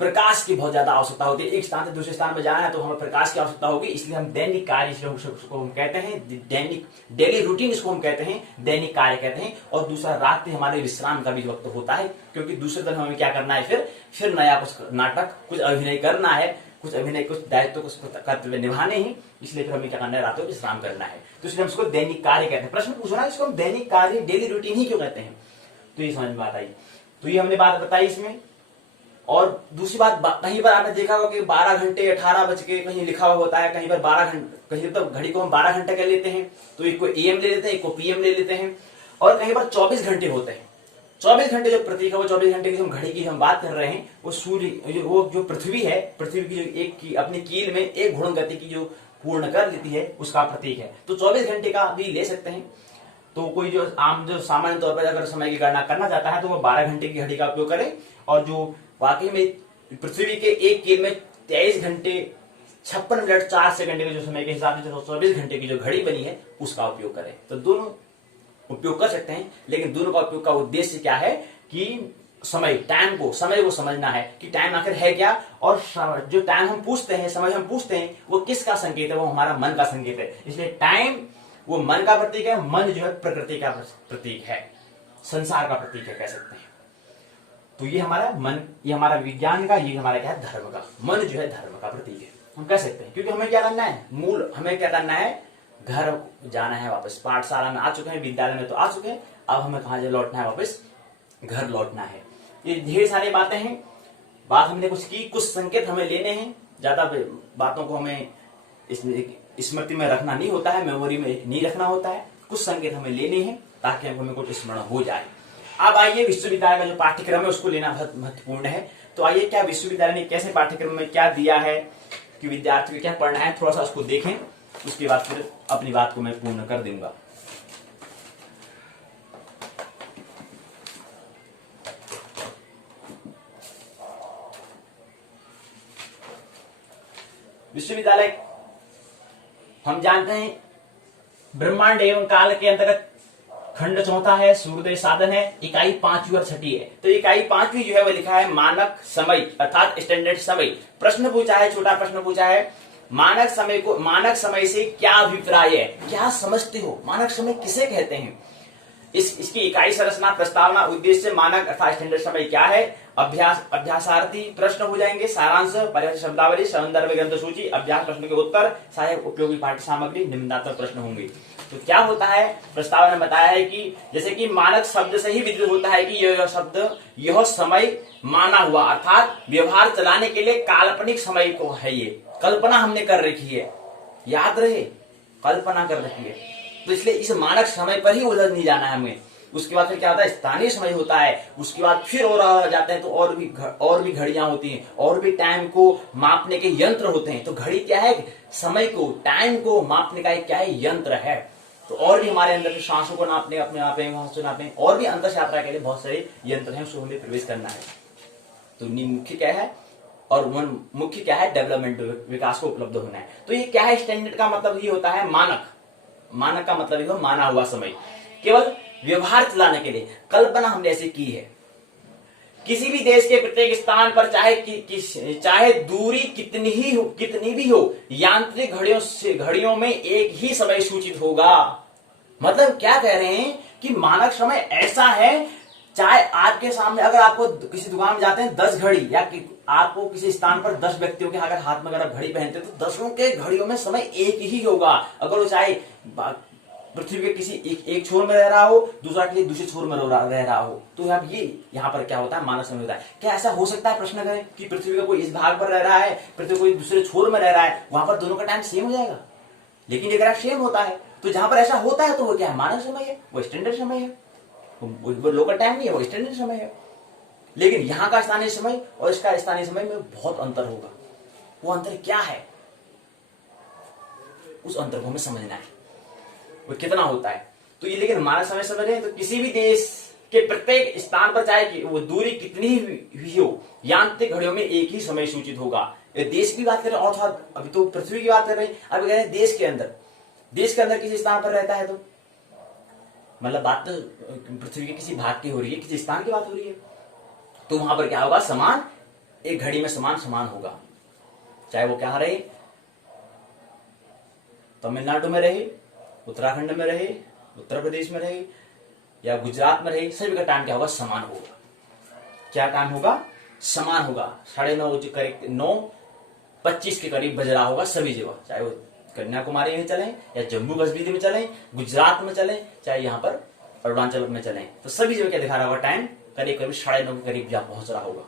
प्रकाश की बहुत ज्यादा आवश्यकता होती है। एक स्थान से दूसरे स्थान में जाना है तो हमें प्रकाश की आवश्यकता होगी, इसलिए हम दैनिक कार्य इसको हम कहते हैं, दैनिक डेली रूटीन इसको हम कहते हैं, दैनिक कार्य कहते हैं। और दूसरा, रात्रि हमारे विश्राम का भी वक्त होता है, क्योंकि दूसरे दिन हमें क्या करना है, फिर नया कुछ नाटक, कुछ अभिनय करना है, कुछ अभिनय, कुछ दायित्व, कुछ कर्तव्य निभाने ही, इसलिए फिर हमें क्या करना है, रातों विश्राम करना है। तो इसलिए हम इसको दैनिक कार्य कहते हैं। प्रश्न पूछना, इसको हम दैनिक कार्य, डेली रूटीन ही क्यों कहते हैं? तो ये समझ में बात आई। तो ये हमने बात बताई इसमें। और दूसरी बात, कहीं पर आपने देखा होगा कि 12 घंटे 18 बज के कहीं लिखा हुआ होता है, कहीं पर 12 घंटे, कहीं तो घड़ी को हम 12 घंटे कर लेते हैं, तो एक को AM ले लेते हैं, एक को PM ले लेते हैं। और कहीं पर 24 घंटे होते हैं। 24 घंटे जो प्रतीक है, वो 24 घंटे की घड़ी की हम बात कर रहे हैं, वो सूर्य, वो जो पृथ्वी है, पृथ्वी की जो एक की अपनी कील में एक घूर्ण गति की जो पूर्ण कर लेती है, उसका प्रतीक है। तो 24 घंटे का भी ले सकते हैं। तो कोई जो सामान्य तौर पर अगर समय की गणना करना चाहता है तो वो 12 घंटे की घड़ी का उपयोग करे। और जो वाकई में पृथ्वी के एक कील में 23 घंटे 56 मिनट 4 सेकंड के जो समय के हिसाब से 24 घंटे की जो घड़ी बनी है, उसका उपयोग करें। तो दोनों उपयोग कर सकते हैं, लेकिन दोनों का उपयोग का उद्देश्य क्या है कि समय को समझना है कि टाइम आखिर है क्या। और जो टाइम हम पूछते हैं, समय हम पूछते हैं, वो किसका संकेत है, वो हमारा मन का संकेत है। इसलिए टाइम वो मन का प्रतीक है, मन जो है प्रकृति का प्रतीक है, संसार का प्रतीक है, कह सकते हैं। तो ये हमारा मन, ये हमारा विज्ञान का, ये हमारा क्या है, धर्म का। मन जो है धर्म का प्रतीक है, हम कह सकते हैं। क्योंकि हमें क्या करना है, हमें क्या करना है, घर जाना है वापस। पाठशाला में आ चुके हैं, विद्यालय में तो आ चुके हैं, अब हमें कहां लौटना है, वापस घर लौटना है। ये ढेर सारी बातें हैं। बात हमने कुछ की, कुछ संकेत हमें लेने हैं। ज्यादा बातों को हमें स्मृति में रखना नहीं होता है, मेमोरी में नहीं रखना होता है। कुछ संकेत हमें लेने हैं ताकि हमें कुछ स्मरण हो जाए। अब आइए, विश्वविद्यालय का जो पाठ्यक्रम है उसको लेना बहुत महत्वपूर्ण है। तो आइए, क्या विश्वविद्यालय ने कैसे पाठ्यक्रम में क्या दिया है कि विद्यार्थी को क्या पढ़ना है, थोड़ा सा उसको देखें। उसके बाद फिर अपनी बात को मैं पूर्ण कर दूंगा। विश्वविद्यालय हम जानते हैं ब्रह्मांड एवं काल के अंतर्गत खंड चौथा है, सूर्योदय साधन है, इकाई 5वीं और 6ठी है। तो इकाई 5वीं जो है वो लिखा है मानक समय, अर्थात स्टैंडर्ड समय। प्रश्न पूछा है, छोटा प्रश्न पूछा है, मानक समय से क्या अभिप्राय है, क्या समझते हो, मानक समय किसे कहते हैं। इसकी इकाई संरचना, प्रस्तावना, उद्देश्य, मानक अर्थात स्टैंडर्ड समय क्या है, अभ्यासार्थी प्रश्न हो जाएंगे, सारांश, परिभाषा, शब्दावली, संदर्भ ग्रंथ सूची, अभ्यास प्रश्न के उत्तर, सहायक उपयोगी पाठ्य सामग्री, निम्नात्मक प्रश्न होंगे। तो क्या होता है, प्रस्तावना ने बताया है कि जैसे कि मानक शब्द से ही विदित होता है कि यह शब्द, यह समय माना हुआ, अर्थात व्यवहार चलाने के लिए काल्पनिक समय को है, ये कल्पना हमने कर रखी है, याद रहे, कल्पना कर रखी है। तो इसलिए इस मानक समय पर ही उलझ नहीं जाना है हमें। उसके बाद फिर क्या होता है, स्थानीय समय होता है, उसके बाद फिर और जाते हैं तो और भी घड़ियां होती हैं, और भी टाइम को मापने के यंत्र होते हैं। तो घड़ी क्या है, समय को, टाइम को मापने का एक क्या है, यंत्र है। तो और भी हमारे अंदर सांसों को नापने, अपने नापने, और भी अंतर यात्रा के लिए बहुत सारे यंत्र हैं, उसको हमें प्रवेश करना है। तो मुख्य क्या है, और मुख्य क्या है, डेवलपमेंट, विकास को उपलब्ध होना है। तो ये क्या है, स्टैंडर्ड का मतलब ये होता है मानक। मानक का मतलब ये माना हुआ समय, केवल व्यवहार चलाने के लिए कल्पना हमने ऐसे की है। किसी भी देश के प्रत्येक स्थान पर चाहे दूरी कितनी भी हो, यांत्रिक घड़ियों में एक ही समय सूचित होगा। मतलब क्या कह रहे हैं कि मानक समय ऐसा है, चाहे आपके सामने अगर आपको किसी दुकान में जाते हैं 10 घड़ी, या आपको किसी स्थान पर 10 व्यक्तियों के अगर हाथ में अगर आप घड़ी पहनते हैं तो 10 के घड़ियों में समय एक ही होगा। अगर वो चाहे पृथ्वी के किसी एक छोर में रह रहा हो, दूसरा किसी दूसरे छोर में रह रहा हो, तो अब ये यहाँ पर क्या होता है, मानक समय होता है। क्या ऐसा हो सकता है, प्रश्न करें कि पृथ्वी का कोई इस भाग पर रह रहा है, पृथ्वी कोई दूसरे छोर में रह रहा है, वहां पर दोनों का टाइम सेम हो जाएगा? लेकिन अगर सेम होता है तो जहां पर ऐसा होता है तो वो क्या है, मानक समय है, वो स्टैंडर्ड समय है, वो लोकल टाइम नहीं है, वो स्टैंडर्ड समय है। लेकिन यहाँ का स्थानीय समय और इसका स्थानीय समय में बहुत अंतर होगा। वो अंतर क्या है, उस अंतर को हमें समझना है, वो कितना होता है। तो ये लेकिन मानक समय समझ रहे हैं, तो किसी भी देश के प्रत्येक स्थान पर चाहे कि वो दूरी कितनी ही हो, यांत्रिक घड़ियों में एक ही समय सूचित होगा। ये देश की बात करें, और अभी तो पृथ्वी की बात कर रहे हैं, अभी कह रहे हैं देश के अंदर किसी स्थान पर रहता है, तो मतलब बात तो पृथ्वी के किसी भाग की हो रही है, किसी स्थान की बात हो रही है, तो वहां पर क्या होगा, समान, एक घड़ी में समान होगा, चाहे वो क्या रहे, तमिलनाडु में रहे, उत्तराखंड में रहे, उत्तर प्रदेश में रहे, या गुजरात में रहे, सभी का टाइम क्या होगा, समान होगा। क्या टाइम होगा, समान होगा। 9:25 के करीब बज रहा होगा सभी जगह, चाहे वो कन्याकुमारी में चले, या जम्मू कश्मीर में चले, गुजरात में चले, चाहे यहाँ पर अरुणाचल में चले, तो सभी जगह क्या दिखा रहा होगा, टाइम करीब 9:30 के करीब जहां पहुंच रहा होगा,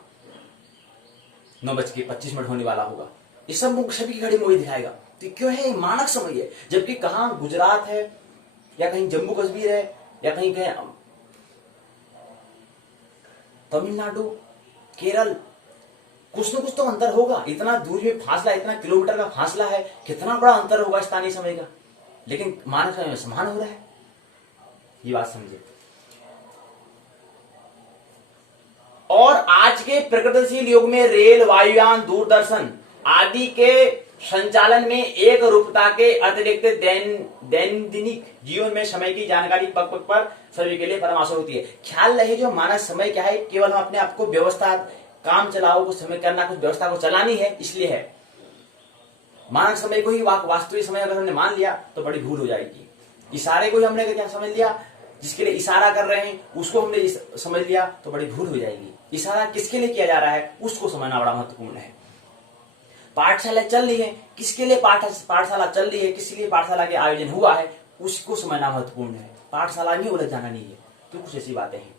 9:25 होने वाला होगा। ये सब सभी की घड़ी में वही दिखाएगा। तो क्यों है, मानक समय है। जबकि कहां गुजरात है, या कहीं जम्मू कश्मीर है, या कहीं तमिलनाडु, केरल, कुछ न कुछ तो अंतर होगा। इतना दूर में फासला, इतना किलोमीटर का फासला है, कितना बड़ा अंतर होगा स्थानीय समय का, लेकिन मानक समय में समान हो रहा है। ये बात समझे। और आज के प्रगतिशील युग में रेल, वायुयान, दूरदर्शन आदि के संचालन में एक रूपता के अतिरिक्त दैनिक जीवन में समय की जानकारी पग पग पर सभी के लिए परम आवश्यक होती है। ख्याल रहे, जो मानक समय क्या है, केवल हम अपने आप को व्यवस्था, काम चलाओ, कुछ समय करना, कुछ व्यवस्था को चलानी है, इसलिए है। मानक समय को ही वास्तविक समय अगर हमने मान लिया तो बड़ी भूल हो जाएगी। इशारे को ही हमने क्या समझ लिया, जिसके लिए इशारा कर रहे हैं उसको हमने समझ लिया तो बड़ी भूल हो जाएगी। इशारा किसके लिए किया जा रहा है उसको समझना बड़ा महत्वपूर्ण है। पाठशाला चल रही है, किसके लिए पाठशाला चल रही है, किसके लिए पाठशाला के आयोजन हुआ है, उसको समझना महत्वपूर्ण है। पाठशाला में उलझ जाना नहीं है। तो कुछ ऐसी बातें हैं।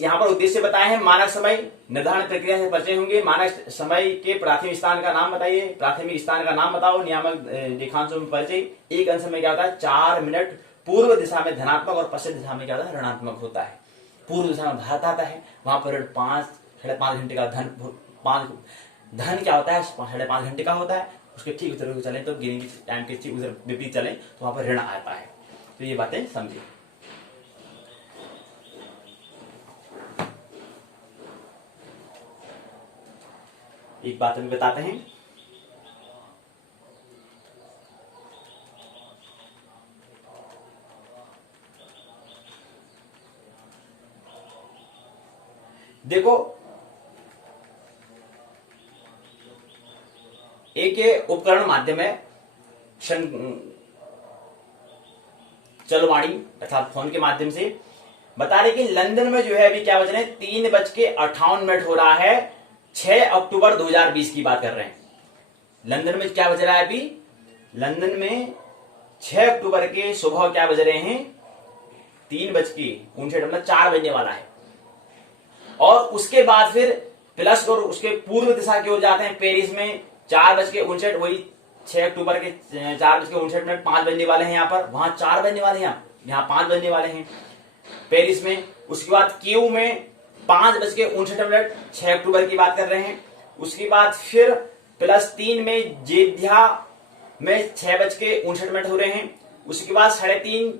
यहाँ पर उद्देश्य बताए हैं। मानक समय निर्धारण प्रक्रिया से परिचय होंगे। मानक समय के प्राथमिक स्थान का नाम बताइए, प्राथमिक स्थान का नाम बताओ, नियामक रेखांशों में परिचय। एक अंश में क्या होता है, 4 मिनट पूर्व दिशा में धनात्मक और पश्चिम दिशा में क्या होता है, ऋणात्मक होता है। पूर्व दिशा में भारत आता है, वहां पर 5-5.5 घंटे का धन क्या होता है, 5.5 घंटे का होता है। उसके ठीक उधर चले तो गिनी टाइम के ठीक उधर विपरीत चले तो वहां पर ऋण आता है। तो ये बातें समझिए। एक बात अभी बताते हैं। देखो, एक उपकरण माध्यम है चलवाणी अर्थात फोन के माध्यम से बता रहे कि लंदन में जो है अभी क्या बज रहे हैं 3:58 हो रहा है। 6 अक्टूबर 2020 की बात कर रहे हैं। लंदन में क्या बज रहा है अभी? लंदन में 6 अक्टूबर के सुबह क्या बज रहे हैं? 3:59 बजने वाला है। और उसके बाद फिर प्लस और उसके पूर्व दिशा की ओर जाते हैं। पेरिस में 4:59, वही 6 अक्टूबर के 4:59 5 बजने वाले हैं। यहाँ पर वहां 4 बजने वाले हैं, यहाँ 5 बजने वाले हैं पेरिस में। उसके बाद कीव में 5:59 6 अक्टूबर की बात कर रहे हैं। उसके बाद फिर +3 में जेद्या में 6:59 हो रहे हैं। उसके बाद 3:30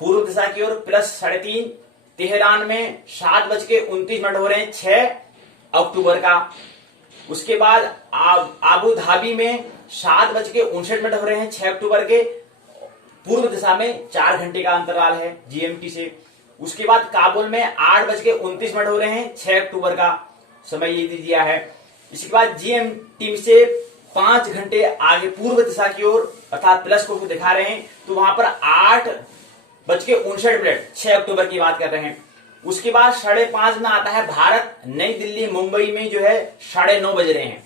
पूर्व दिशा की ओर +3:30 तेहरान में 7:29 हो रहे हैं 6 अक्टूबर का। उसके बाद आबू धाबी में 7:59 हो रहे हैं 6 अक्टूबर के। पूर्व दिशा में 4 घंटे का अंतराल है जीएमटी से। उसके बाद काबुल में 8:29 हो रहे हैं 6 अक्टूबर का समय ये दिया है। इसके बाद जीएमटी से 5 घंटे आगे पूर्व दिशा की ओर अर्थात प्लस को दिखा रहे हैं, तो वहां पर 8:59 6 अक्टूबर की बात कर रहे हैं। उसके बाद 5:30 में आता है भारत। नई दिल्ली मुंबई में जो है 9:30 बज रहे हैं,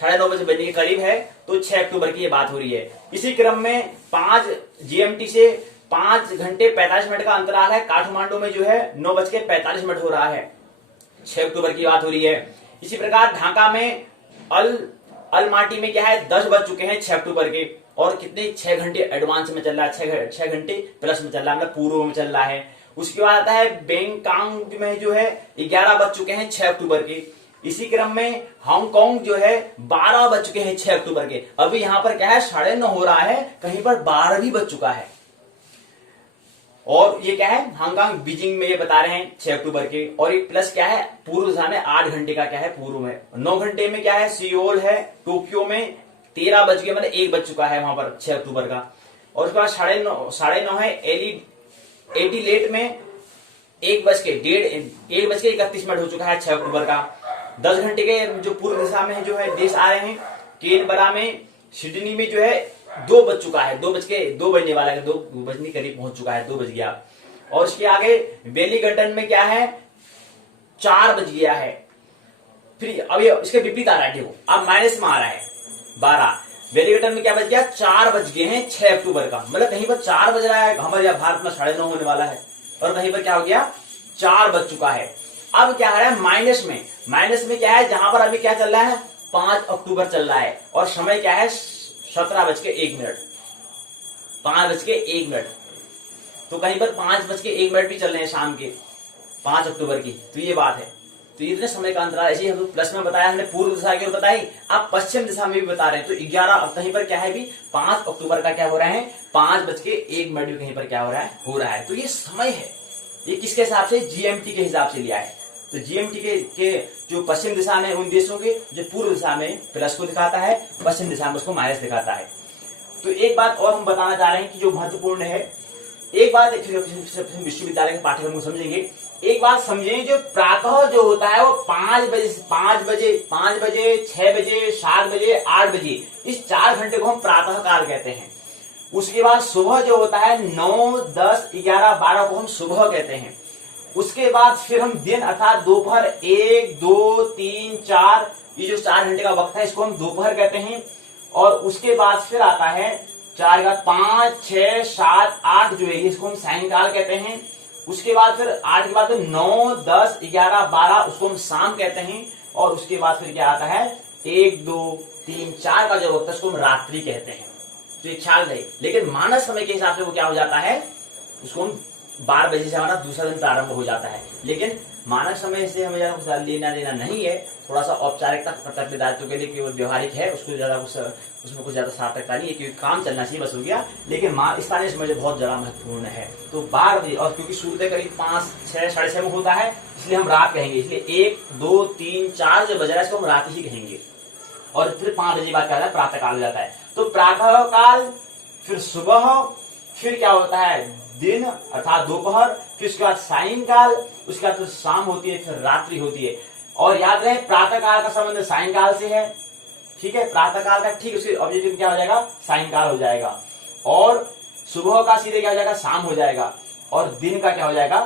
9:30 बजने के करीब है, तो 6 अक्टूबर की ये बात हो रही है। इसी क्रम में 5 जीएमटी से 5 घंटे 45 मिनट का अंतराल है। काठमांडू में जो है 9:45 हो रहा है, 6 अक्टूबर की बात हो रही है। इसी प्रकार ढाका में अलमाटी में क्या है 10 बज चुके हैं 6 अक्टूबर के, और कितने 6 घंटे एडवांस में चल रहा है, 6 घंटे प्लस में चल रहा है, मतलब पूर्व में चल रहा है। उसके बाद आता है बैंकॉक में जो है 11 बज चुके हैं 6 अक्टूबर के। इसी क्रम में हांगकांग जो है 12 बज चुके हैं 6 अक्टूबर के। अभी यहां पर क्या है 9:30 हो रहा है, कहीं पर 12 भी बज चुका है। और ये क्या है हांगकांग बीजिंग में ये बता रहे हैं 6 अक्टूबर के। और एक प्लस क्या है पूर्व दिशा में 8 घंटे का क्या है पूर्व में। 9 घंटे में क्या है सियोल है, टोक्यो में 13 बज गए, मतलब 1 बज चुका है वहां पर 6 अक्टूबर का। और उसके बाद 9:30 है एडिलेड में 1:31 हो चुका है 6 अक्टूबर का। 10 घंटे के जो पूर्व दिशा में जो है देश आ रहे हैं। केनबरा में सिडनी में जो है 2 बज चुका है, 2 बजने वाला है, 2 बजने करीब पहुंच चुका है, 2 बज गया। और उसके आगे वेलिंगटन में क्या है 4 बज गया है। फिर अब ये इसके विपरीत आ रहा है, देखो अब माइनस में आ रहा है 12। वेलिंगटन में क्या बज गया 4 बज गए हैं 6 अक्टूबर का, मतलब कहीं पर 4 बज रहा है, हमारे यहाँ भारत में 9:30 होने वाला है, और कहीं पर क्या हो गया 4 बज चुका है। अब क्या है माइनस में क्या है जहां पर अभी क्या चल रहा है 5 अक्टूबर चल रहा है, और समय क्या है 17:01, 5:01। तो कहीं पर 5:01 भी चल रहे हैं शाम के 5 अक्टूबर की। तो ये बात है, तो इतने समय का अंतराल ऐसे हम प्लस में बताया, हमने पूर्व दिशा की ओर बताई, आप पश्चिम दिशा में भी बता रहे हैं। तो 11 कहीं पर क्या है भी 5 अक्टूबर का क्या हो रहा है 5:01 भी कहीं पर क्या हो रहा है। तो ये समय है, ये किसके हिसाब से जीएमटी के हिसाब से लिया है। तो जीएमटी के जो पश्चिम दिशा में उन देशों के जो पूर्व दिशा में प्लस को दिखाता है, पश्चिम दिशा में उसको माइनस दिखाता है। तो एक बात और हम बताना चाह रहे हैं कि जो महत्वपूर्ण है, एक बात विश्वविद्यालय के पाठ्यक्रम को समझेंगे। एक बात समझें, जो प्रातः जो होता है वो 5 बजे 6 बजे 7 बजे 8 बजे, इस 4 घंटे को हम प्रातः काल कहते हैं। उसके बाद सुबह जो होता है 9, 10, 11, 12 को हम सुबह कहते हैं। उसके बाद फिर हम दिन अर्थात दोपहर 1, 2, 3, 4, ये जो 4 घंटे का वक्त है इसको हम दोपहर कहते हैं। और उसके बाद फिर आता है 4 का 5, 6, 7, 8 जो है इसको हम सायंकाल कहते हैं। उसके बाद फिर 8 के बाद 9, 10, 11, 12 उसको हम शाम कहते हैं। और उसके बाद फिर क्या आता है 1, 2, 3, 4 का जो वक्त है उसको हम रात्रि कहते हैं। तो ये ख्याल रहे, लेकिन मानव समय के हिसाब से वो क्या हो जाता है, उसको हम 12 बजे से हमारा दूसरा दिन प्रारंभ हो जाता है। लेकिन मानव समय से हमें ज्यादा कुछ लेना देना नहीं है, थोड़ा सा औपचारिकता कर्तव्य दायित्व के लिए केवल व्यवहारिक है, उसको ज्यादा उसमें कुछ ज्यादा सार्थकता नहीं है, क्योंकि काम चलना चाहिए बस हो गया। लेकिन स्थानीय समय जो बहुत ज्यादा महत्वपूर्ण है। तो 12 बजे, और क्योंकि सूर्योदय करीब 5, 6, 6:30 में होता है, इसलिए हम रात कहेंगे। इसलिए 1, 2, 3, 4 जो बज रहा है इसको हम रात ही कहेंगे। और फिर 5 बजे बाद क्या होता है प्रातः काल हो जाता है। तो प्रातः काल, फिर सुबह, फिर क्या होता है दिन अर्थात दोपहर, फिर उसके बाद सायंकाल, उसके बाद शाम होती है, फिर रात्रि होती है। और याद रहे प्रातः काल का संबंध सायंकाल से है, ठीक है, प्रातः काल का ठीक उसके ऑपोजिट क्या हो जाएगा, सायंकाल हो जाएगा, और सुबह का सीधे क्या हो जाएगा, शाम हो जाएगा, और दिन का क्या हो जाएगा,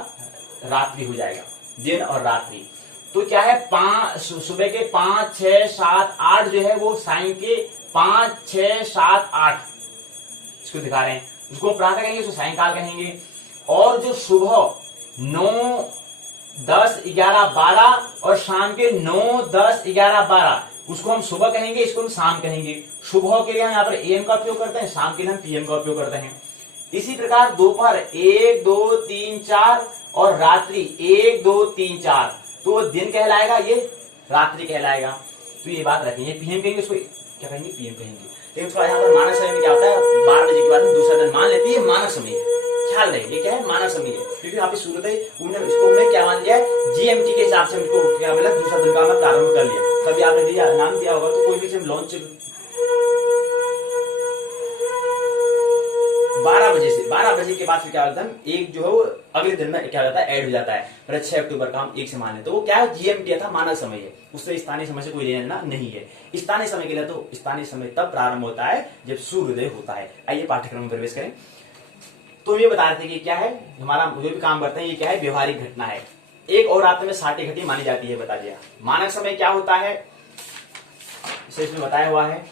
रात्रि हो जाएगा, दिन और रात्रि। तो क्या है, सुबह के 5, 6, 7, 8 जो है वो सायं के 5, 6, 7, 8 इसको दिखा रहे हैं, उसको प्रातः कहेंगे, उसको सायंकाल कहेंगे। और जो सुबह 9, 10, 11, 12 और शाम के 9, 10, 11, 12 उसको हम सुबह कहेंगे, इसको हम शाम कहेंगे। सुबह के लिए हम यहाँ पर एम का उपयोग करते हैं, शाम के लिए हम पीएम का उपयोग करते हैं। इसी प्रकार दोपहर 1, 2, 3, 4 और रात्रि 1, 2, 3, 4 तो दिन कहलाएगा, ये रात्रि कहलाएगा। तो ये बात रखेंगे, पीएम कहेंगे, उसको क्या कहेंगे, पीएम कहेंगे। लेकिन थोड़ा यहाँ पर मानक समय में क्या होता है, 12 बजे के बाद दूसरा दिन मान लेती है मानक समय, ख्याल रहे ये क्या है, मानक समय है, क्योंकि यहाँ पे सूर्योदय इसको हमने क्या मान लिया, जीएमटी के हिसाब से हमको क्या मिला, दूसरा दिन का हमने प्रारंभ कर लिया। कभी आपने दिया नाम दिया होगा तो कोई भी लॉन्च 12 बजे के बाद फिर क्या होता है, एक जो है वो अगले दिन में क्या होता है, ऐड हो जाता है। फिर 6 अक्टूबर का हम 1 से मान लेते, तो वो क्या है, जीएमटी था, मानक समय है, उससे स्थानीय समय से कोई लेना नहीं है। स्थानीय समय के लिए तो स्थानीय समय तब प्रारंभ होता है जब सूर्योदय होता है। आइए पाठ्यक्रम में प्रवेश करें। तो ये बता रहे थे कि क्या है, हमारा जो भी काम करते हैं ये क्या है, व्यवहारिक घटना है। एक और रात में 60 घटी मानी जाती है, बता दिया। मानक समय क्या होता है, इसे इसमें बताया हुआ है,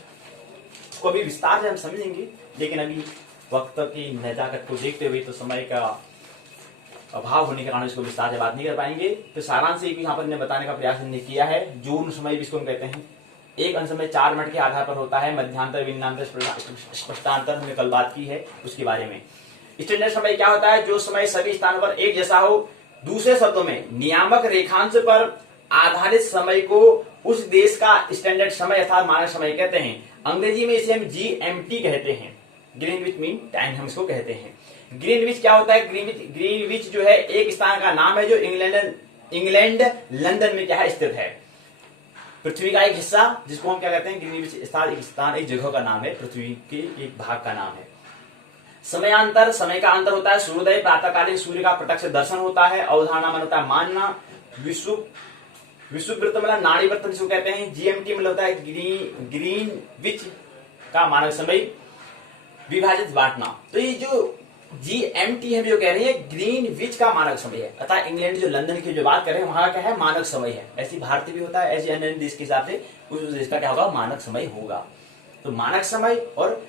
उसको अभी विस्तार से हम समझेंगे, लेकिन अभी वक्त की नजाकत को देखते हुए तो समय का अभाव होने के कारण इसको विस्तार से बात नहीं कर पाएंगे। तो सारांश से यहाँ पर बताने का प्रयास हमने किया है। जून समय जिसको हम कहते हैं, एक अंश समय 4 मिनट के आधार पर होता है, मध्यांतर, भिन्नांतर, स्पष्टांतर हमने कल बात की है उसके बारे में। स्टैंडर्ड समय क्या होता है, जो समय सभी स्थानों पर एक जैसा हो। दूसरे शब्दों में नियामक रेखांश पर आधारित समय को उस देश का स्टैंडर्ड समय अर्थात मानक समय कहते हैं। अंग्रेजी में इसे हम जीएमटी कहते हैं, ग्रीनविच मीन टाइम हम इसको कहते हैं। ग्रीनविच क्या होता है, ग्रीनविच जो है एक स्थान का नाम है जो इंग्लैंड लंदन में क्या है, स्थित है। पृथ्वी का एक हिस्सा जिसको हम क्या कहते हैं, ग्रीनविच स्थान एक जगह का नाम है, पृथ्वी के एक भाग का नाम है। समयांतर, समय का अंतर होता है। सूर्योदय, प्रातःकालीन सूर्य का प्रत्यक्ष दर्शन होता है। अवधारणा मन होता है मानना। विषुववृत्त मतलब नाड़ी वृत्त जिसको कहते हैं। जीएमटी मतलब होता है ग्रीनविच का मानक समय विभाजित बांटना। तो ये जो जीएमटी है जो कह रहे हैं ग्रीनविच का मानक समय है, अर्थात इंग्लैंड जो लंदन की जो बात कर रहे हैं वहां क्या है, मानक समय है। ऐसी भारतीय भी होता है, ऐसे अन्य देश के हिसाब से उस देश का क्या होगा, मानक समय होगा। तो मानक समय और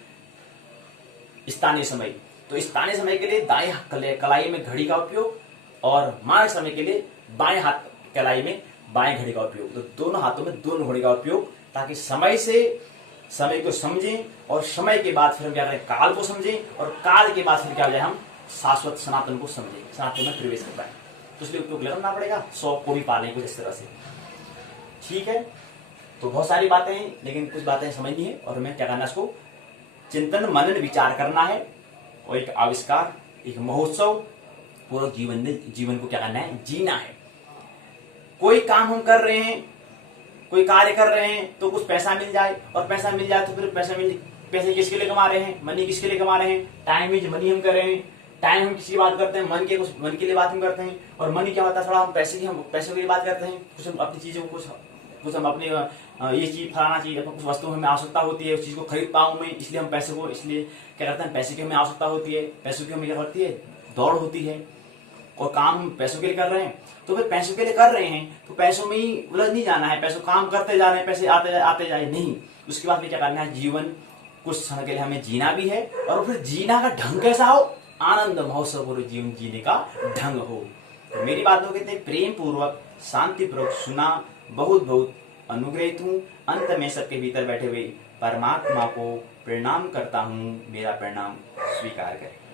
स्थानीय समय। तो स्थानीय समय के लिए दाएं कलाई में घड़ी का उपयोग और मानक समय के लिए बाएं हाथ कलाई में बाएं घड़ी का उपयोग। तो दोनों हाथों में दोनों घड़ी का उपयोग, ताकि समय को समझें और समय के बाद फिर हम क्या करें, काल को समझें और काल के बाद फिर क्या हो जाए, हम शाश्वत सनातन को समझें, सनातन में प्रवेश कर पाए। तो इसलिए उपयोग लगाना पड़ेगा, 100 को भी पालें कुछ इस तरह से। ठीक है, तो बहुत सारी बातें हैं, लेकिन कुछ बातें समझनी है और हमें क्या करना है, इसको चिंतन मनन विचार करना है और एक आविष्कार, एक महोत्सव पूरा जीवन को क्या करना है, जीना है। कोई काम हम कर रहे हैं, कोई कार्य कर रहे हैं तो कुछ पैसा मिल जाए, और पैसा मिल जाए तो फिर पैसे किसके लिए कमा रहे हैं, मनी किसके लिए कमा रहे हैं, टाइम इज मनी हम कर रहे हैं। टाइम हम किसकी बात करते हैं, मन के लिए बात हम करते हैं। और मनी क्या होता है, थोड़ा हम पैसों की बात करते हैं। कुछ हम अपनी चीजों को कुछ हम अपने ये चीज फलाना चीज कुछ वस्तु हमें आवश्यकता होती है, उस चीज को खरीद पाऊं मैं, इसलिए हम पैसे को इसलिए क्या करते हैं, पैसे की हमें आवश्यकता होती है, पैसों की हमें क्या होती है, दौड़ होती है। और काम हम पैसों के लिए कर रहे हैं, तो फिर पैसों के लिए कर रहे हैं तो पैसों में ही उलझ नहीं जाना है, पैसों काम करते जा रहे हैं, पैसे आते जाए नहीं। उसके बाद क्या करना है, जीवन कुछ समय के लिए हमें जीना भी है, और फिर जीना का ढंग कैसा हो, आनंद महोत्सव पूर्वक जीवन जीने का ढंग हो। तो मेरी बातों कहते हैं प्रेम पूर्वक शांति पूर्वक सुना, बहुत बहुत अनुग्रहित हूँ। अंत में सबके भीतर बैठे हुए परमात्मा को प्रणाम करता हूँ, मेरा प्रणाम स्वीकार करें।